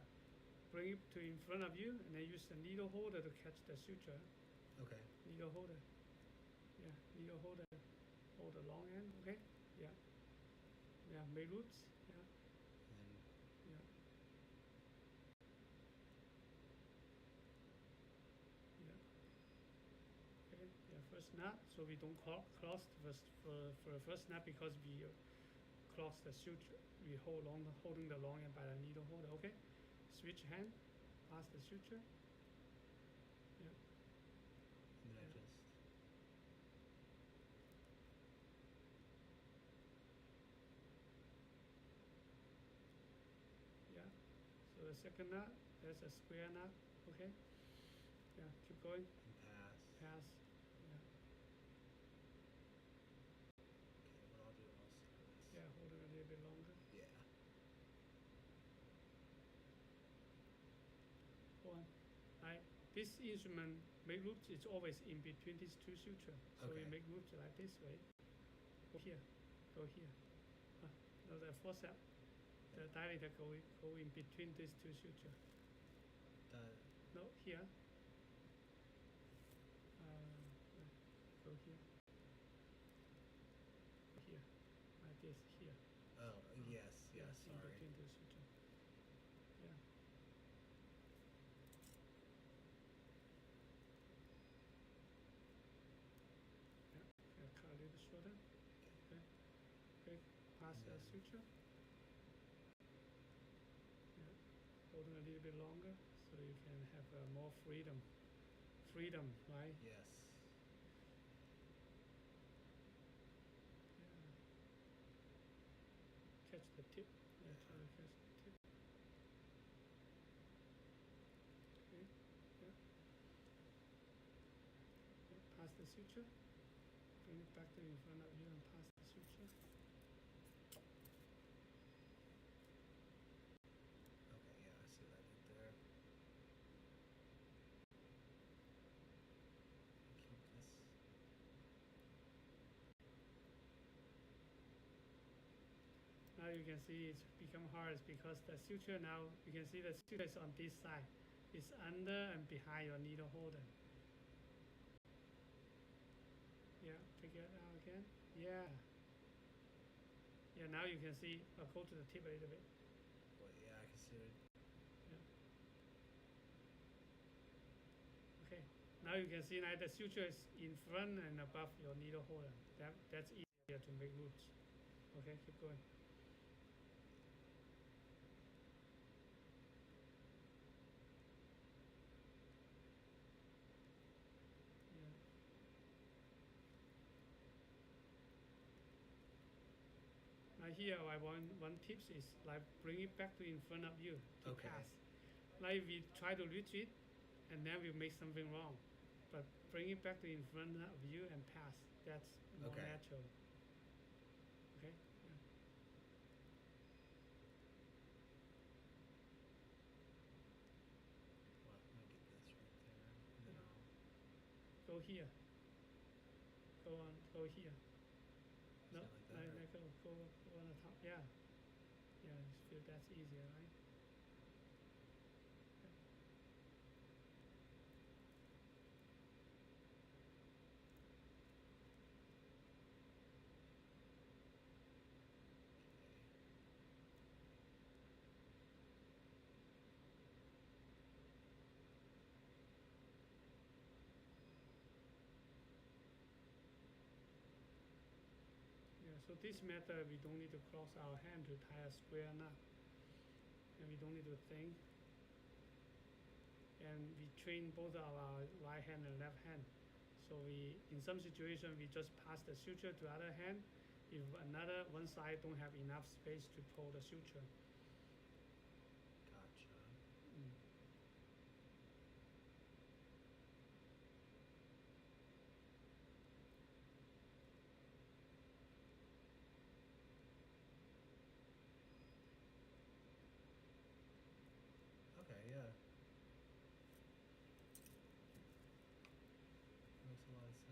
bring it to in front of you, and then use the needle holder to catch the suture. Okay. Needle holder. Yeah, needle holder. Hold the long end. Okay. Yeah. Yeah. Make roots. Yeah. And Yeah. Yeah. Okay. Yeah. First knot. So we don't cross the first for the first knot because we cross the suture. We holding the long end by the needle holder. Okay. Switch hand. Pass the suture. Yeah. then I Yeah. just. Yeah. So the second knot, there's a square knot. Okay. Yeah. Keep going. And pass. Pass. Yeah. Okay, what I'll do also is. Yeah. Hold it a little bit longer. Yeah. Go on. Right. This instrument make loops. It's always in between these two sutures. So we Okay. make loops like this way. Go here. Go here. No, the forceps. The dilator go in between these two sutures. No, here. Go here. Here. Like this. Here. Oh, yes, Yeah, yes, in sorry. between the sutures. Yeah. Yeah. Cut a little shorter. Okay. Okay. Pass the suture. Yeah. Hold it a little bit longer so you can have more freedom. Freedom, right? Yes. Yeah. Catch the tip. Yeah, try to catch the tip. Okay. Yeah. Yeah. Pass the suture. Bring it back to in front of you and pass the suture. Okay, yeah, I see what I did there. Keep this. Now you can see it's become hard because the suture now, you can see the suture is on this side. It's under and behind your needle holder. Yeah, take it out again. Yeah. Yeah, now you can see, go to the tip a little bit. Well, yeah, I can see it. Yeah. Okay. Now you can see now the suture is in front and above your needle holder. That's easier to make roots. Okay, keep going. Now here, one tips is like bring it back to in front of you to Okay. pass. Like we try to reach it, and then we make something wrong. But bring it back to in front of you and pass. That's more Okay. natural. Okay. Well, let me get this right there. And then I'll. Go here. Go on. Go here. No, Something like that, right? go on the top. Yeah. Yeah, I feel that's easier, right? Yeah, so this method we don't need to cross our hand to tie a square knot. And we don't need to think. And we train both our right hand and left hand. So we, in some situation, we just pass the suture to the other hand if one side don't have enough space to pull the suture. Gotcha.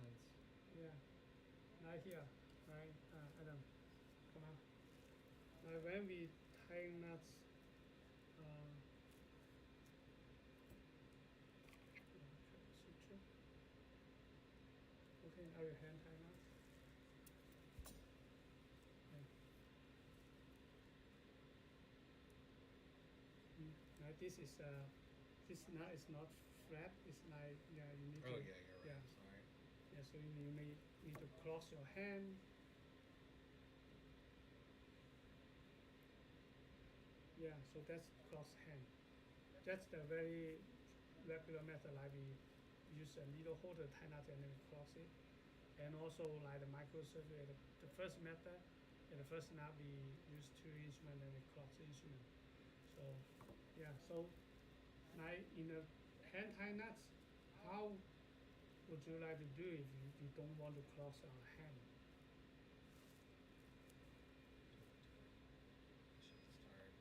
sense. Yeah, right here, right, Adam, come on. Now when we tie knots, suture. Okay, now your hand tie knots. Okay. Now this knot is not flat. It's like, yeah, you need Oh to. yeah, you're right. Yeah. I'm sorry. Yeah, so you may need to cross your hand. Yeah, so that's cross hand. That's the very regular method, like we use a needle holder tie knot and then we cross it. And also like the microsurgery, the first method, and the first knot we use two instruments and we cross the instrument. So yeah, so like in the hand tie knots, how would you like to do it if you don't want to cross our hand? I should start.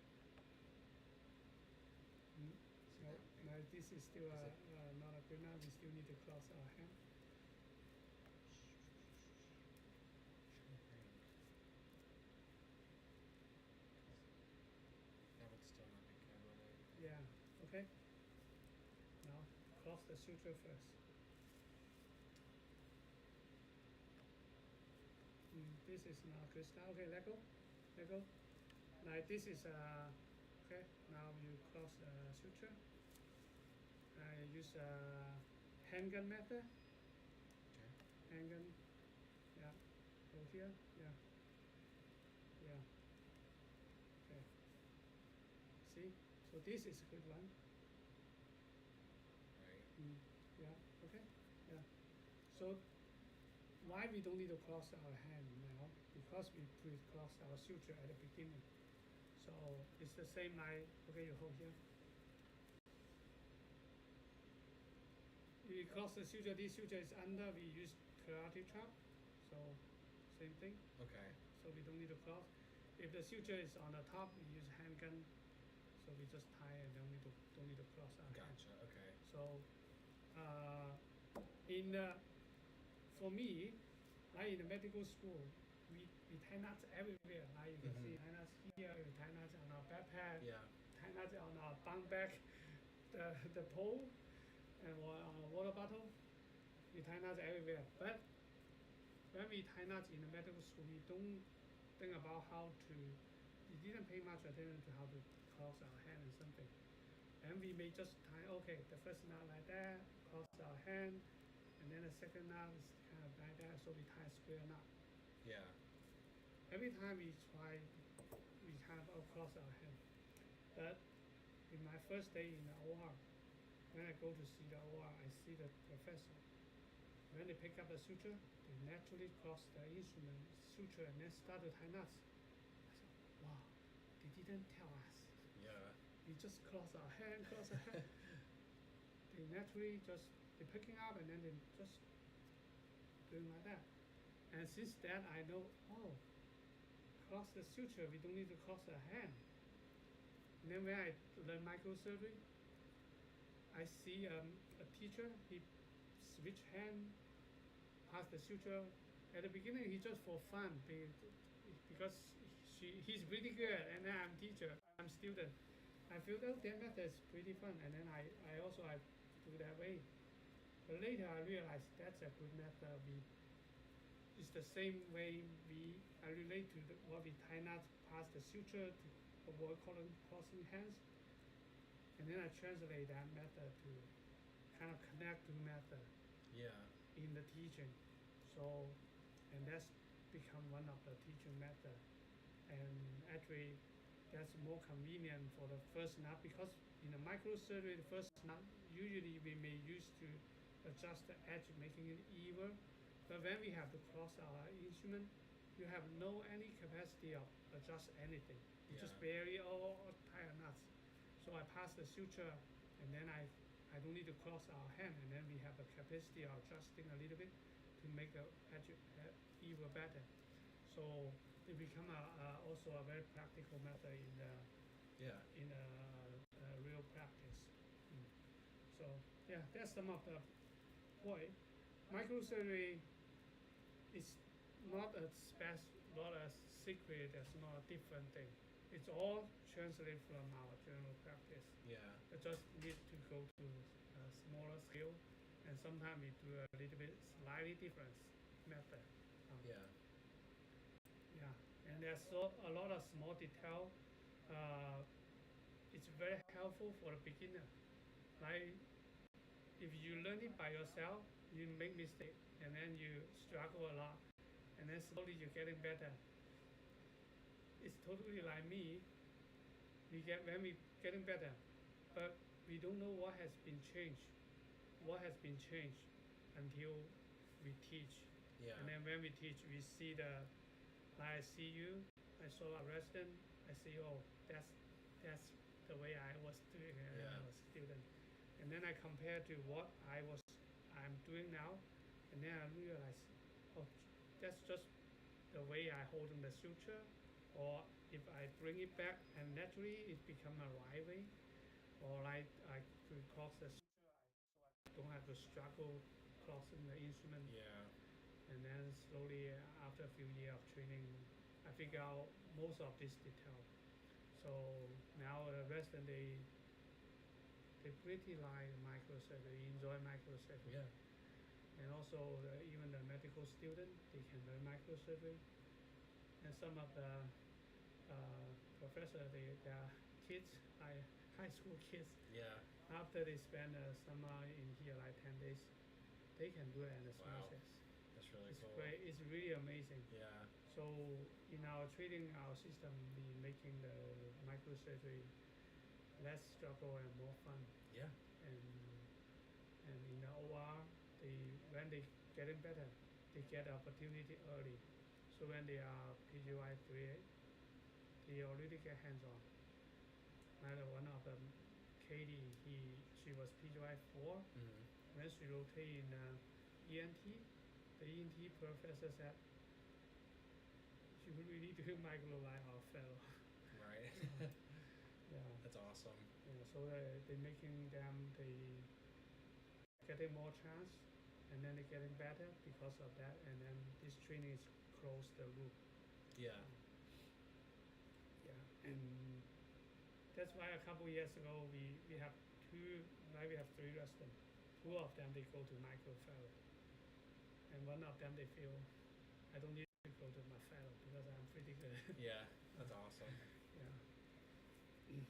No, no, this is still Is it- not a good knot. We still need to cross our hand. That would still not be good, would it? Yeah, okay. Now cross the suture first. This is not good start. Okay, let go. Let go. Like this is okay. Now you cross the suture. I use handgun method. Okay. Handgun. Yeah. Go here. Yeah. Yeah. Okay. See? So this is a good one. Right. Yeah. Okay. Yeah. So why we don't need to cross our hand now? Because we pre-cross our suture at the beginning. So it's the same like, okay, you hold here. We cross the suture, this suture is under, we use karate chop. So same thing. Okay. So we don't need to cross. If the suture is on the top, we use handgun. So we just tie and don't need to cross our hand. Gotcha. Okay. So for me, like in the medical school, we tie knots everywhere. Like you can see tie knots here, we tie knots on our backpack, Yeah. tie knots on our bunk bag, the pole, and on a water bottle. We tie knots everywhere. But when we tie knots in the medical school, we don't think about how to. We didn't pay much attention to how to cross our hand and something. And we may just tie, okay, the first knot like that, cross our hand, and then the second knot is kind of like that, so we tie a square knot. Yeah. Every time we try, we kind of cross our hand. But in my first day in the OR, when I go to see the OR, I see the professor. When they pick up the suture, they naturally cross the instrument suture and then start to tie knots. I said, wow, they didn't tell us. Yeah. We just cross our hand. They naturally they're picking up and then they just doing like that. And since then I know, oh, cross the suture, we don't need to cross the hand. And then when I learn microsurgery, I see a teacher, he switch hand, pass the suture. At the beginning, he just for fun, because he's pretty good, and then I'm teacher, I'm student. I feel that method is pretty fun, and then I do that way. But later I realized that's a good method. It's the same way I relate to what we tie knots past the suture to avoid crossing hands, and then I translate that method to kind of connect two method Yeah. in the teaching. So, and that's become one of the teaching method, and actually that's more convenient for the first knot, because in the microsurgery, the first knot usually we may use to adjust the edge, making it even. But when we have to cross our instrument, you have no any capacity of adjust anything. You just bury all tie knots. So I pass the suture, and then I don't need to cross our hand, and then we have the capacity of adjusting a little bit to make the edge even better. So it become also a very practical method in the real practice. So yeah, that's some of the point. Microsurgery is not a not a secret. It's not a different thing. It's all translated from our general practice. Yeah. I just need to go to a smaller scale, and sometimes we do a little bit slightly different method. Yeah. Yeah, and there's a lot of small detail. Uh, it's very helpful for a beginner. Like if you learn it by yourself, you make mistake, and then you struggle a lot, and then slowly you're getting better. It's totally like me. When we getting better, but we don't know what has been changed. What has been changed until we teach. Yeah. And then when we teach, we see I see you, I saw a resident, I see, oh, that's the way I was doing it when I was a student. And then I compare to what I'm doing now, and then I realize, oh, that's just the way I hold in the suture, or if I bring it back and naturally it become a right way, or I could cross the suture, so I don't have to struggle crossing the instrument. Yeah. And then slowly, after a few years of training, I figure out most of this detail. So now the resident they pretty like microsurgery, enjoy microsurgery. Yeah. And also even the medical student, they can learn microsurgery. And some of the professor, they are kids, high school kids. Yeah. After they spend summer in here like 10 days, they can do it in a small Wow. size. That's really It's cool. great. It's really amazing. Yeah. So in our training, our system, we making the microsurgery less struggle and more fun. Yeah. And in the OR, when they getting better, they get opportunity early. So when they are PGY 3, they already get hands on. Like one of them, Katie, she was PGY 4. Mm-hmm. When she rotated in ENT, the ENT professor said she really do micro like our fellow. Right. Yeah. That's awesome. Yeah, so they making them getting more chance, and then they getting better because of that, and then this training is close the loop. Yeah. Yeah, and that's why a couple years ago we have we have three residents. Two of them they go to micro fellow, and one of them they feel I don't need to go to my fellow because I'm pretty good. Yeah. That's awesome. Yeah.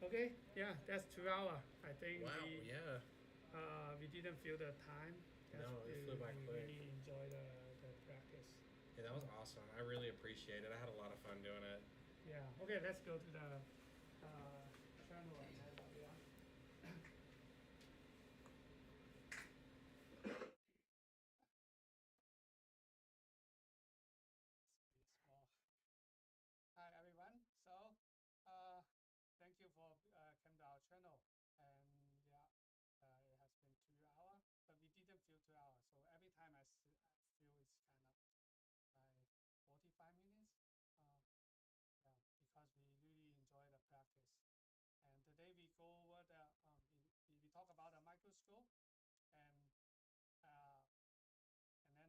Okay. Yeah, that's 2 hours. I think Wow. Yeah. we didn't feel the time. No, it flew by we quick. really enjoy the practice. Yeah, that was awesome. I really appreciate it. I had a lot of fun doing it. Yeah. Okay, let's go to the channel. Yeah. Hi everyone. So, thank you for coming to our channel. And yeah, it has been 2 hours, but we didn't feel 2 hours. So every time I feel it's kind of like 45 minutes. Yeah, because we really enjoy the practice. And today we go over we talk about a microscope, and uh, and then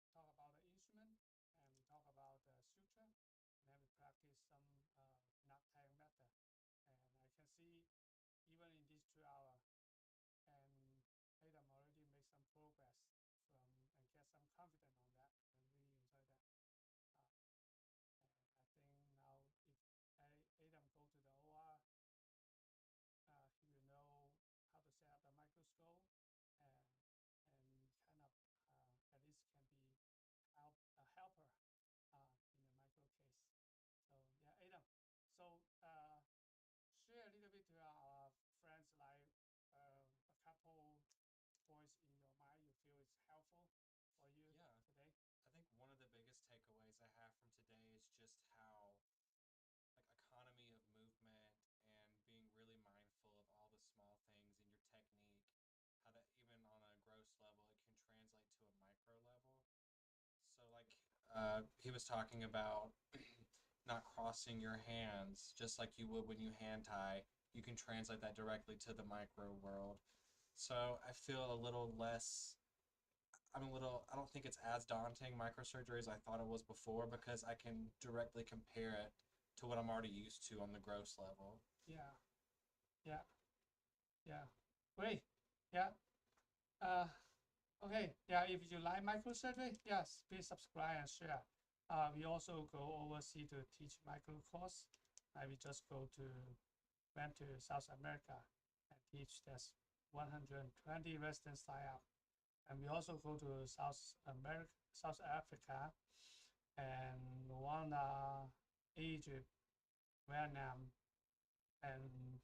we talk about the instrument, and we talk about the suture, and then we practice some knot tying method. And I can see even in these 2 hours, and Adam already made some progress and get some confidence on that, and really enjoy that. And I think now if Adam go to the OR, he will know how to set up the microscope, and kind of at least can be a helper in the micro case. So yeah, Adam. So share a little bit to our friends, like a couple points in your mind you feel is helpful for you today. I think one of the biggest takeaways I have from today is just how economy of movement and being really mindful of all the small things in your technique, how that even on a gross level it can translate to a micro level. So he was talking about not crossing your hands just like you would when you hand tie. You can translate that directly to the micro world. So I feel a little less I don't think it's as daunting microsurgery as I thought it was before because I can directly compare it to what I'm already used to on the gross level. Yeah, yeah, yeah. Great. Yeah. Uh, okay. Yeah. If you like microsurgery, yes, please subscribe and share. We also go overseas to teach micro course. We just went to South America and teach. There's 120 residents sign up, and we also go to South Africa, and Rwanda, Egypt, Vietnam, and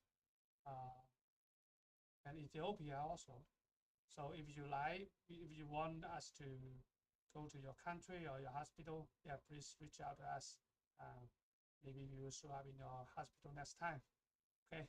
uh, Ethiopia also. So if you like, if you want us to go to your country or your hospital, yeah, please reach out to us. Maybe we will show up in your hospital next time. Okay.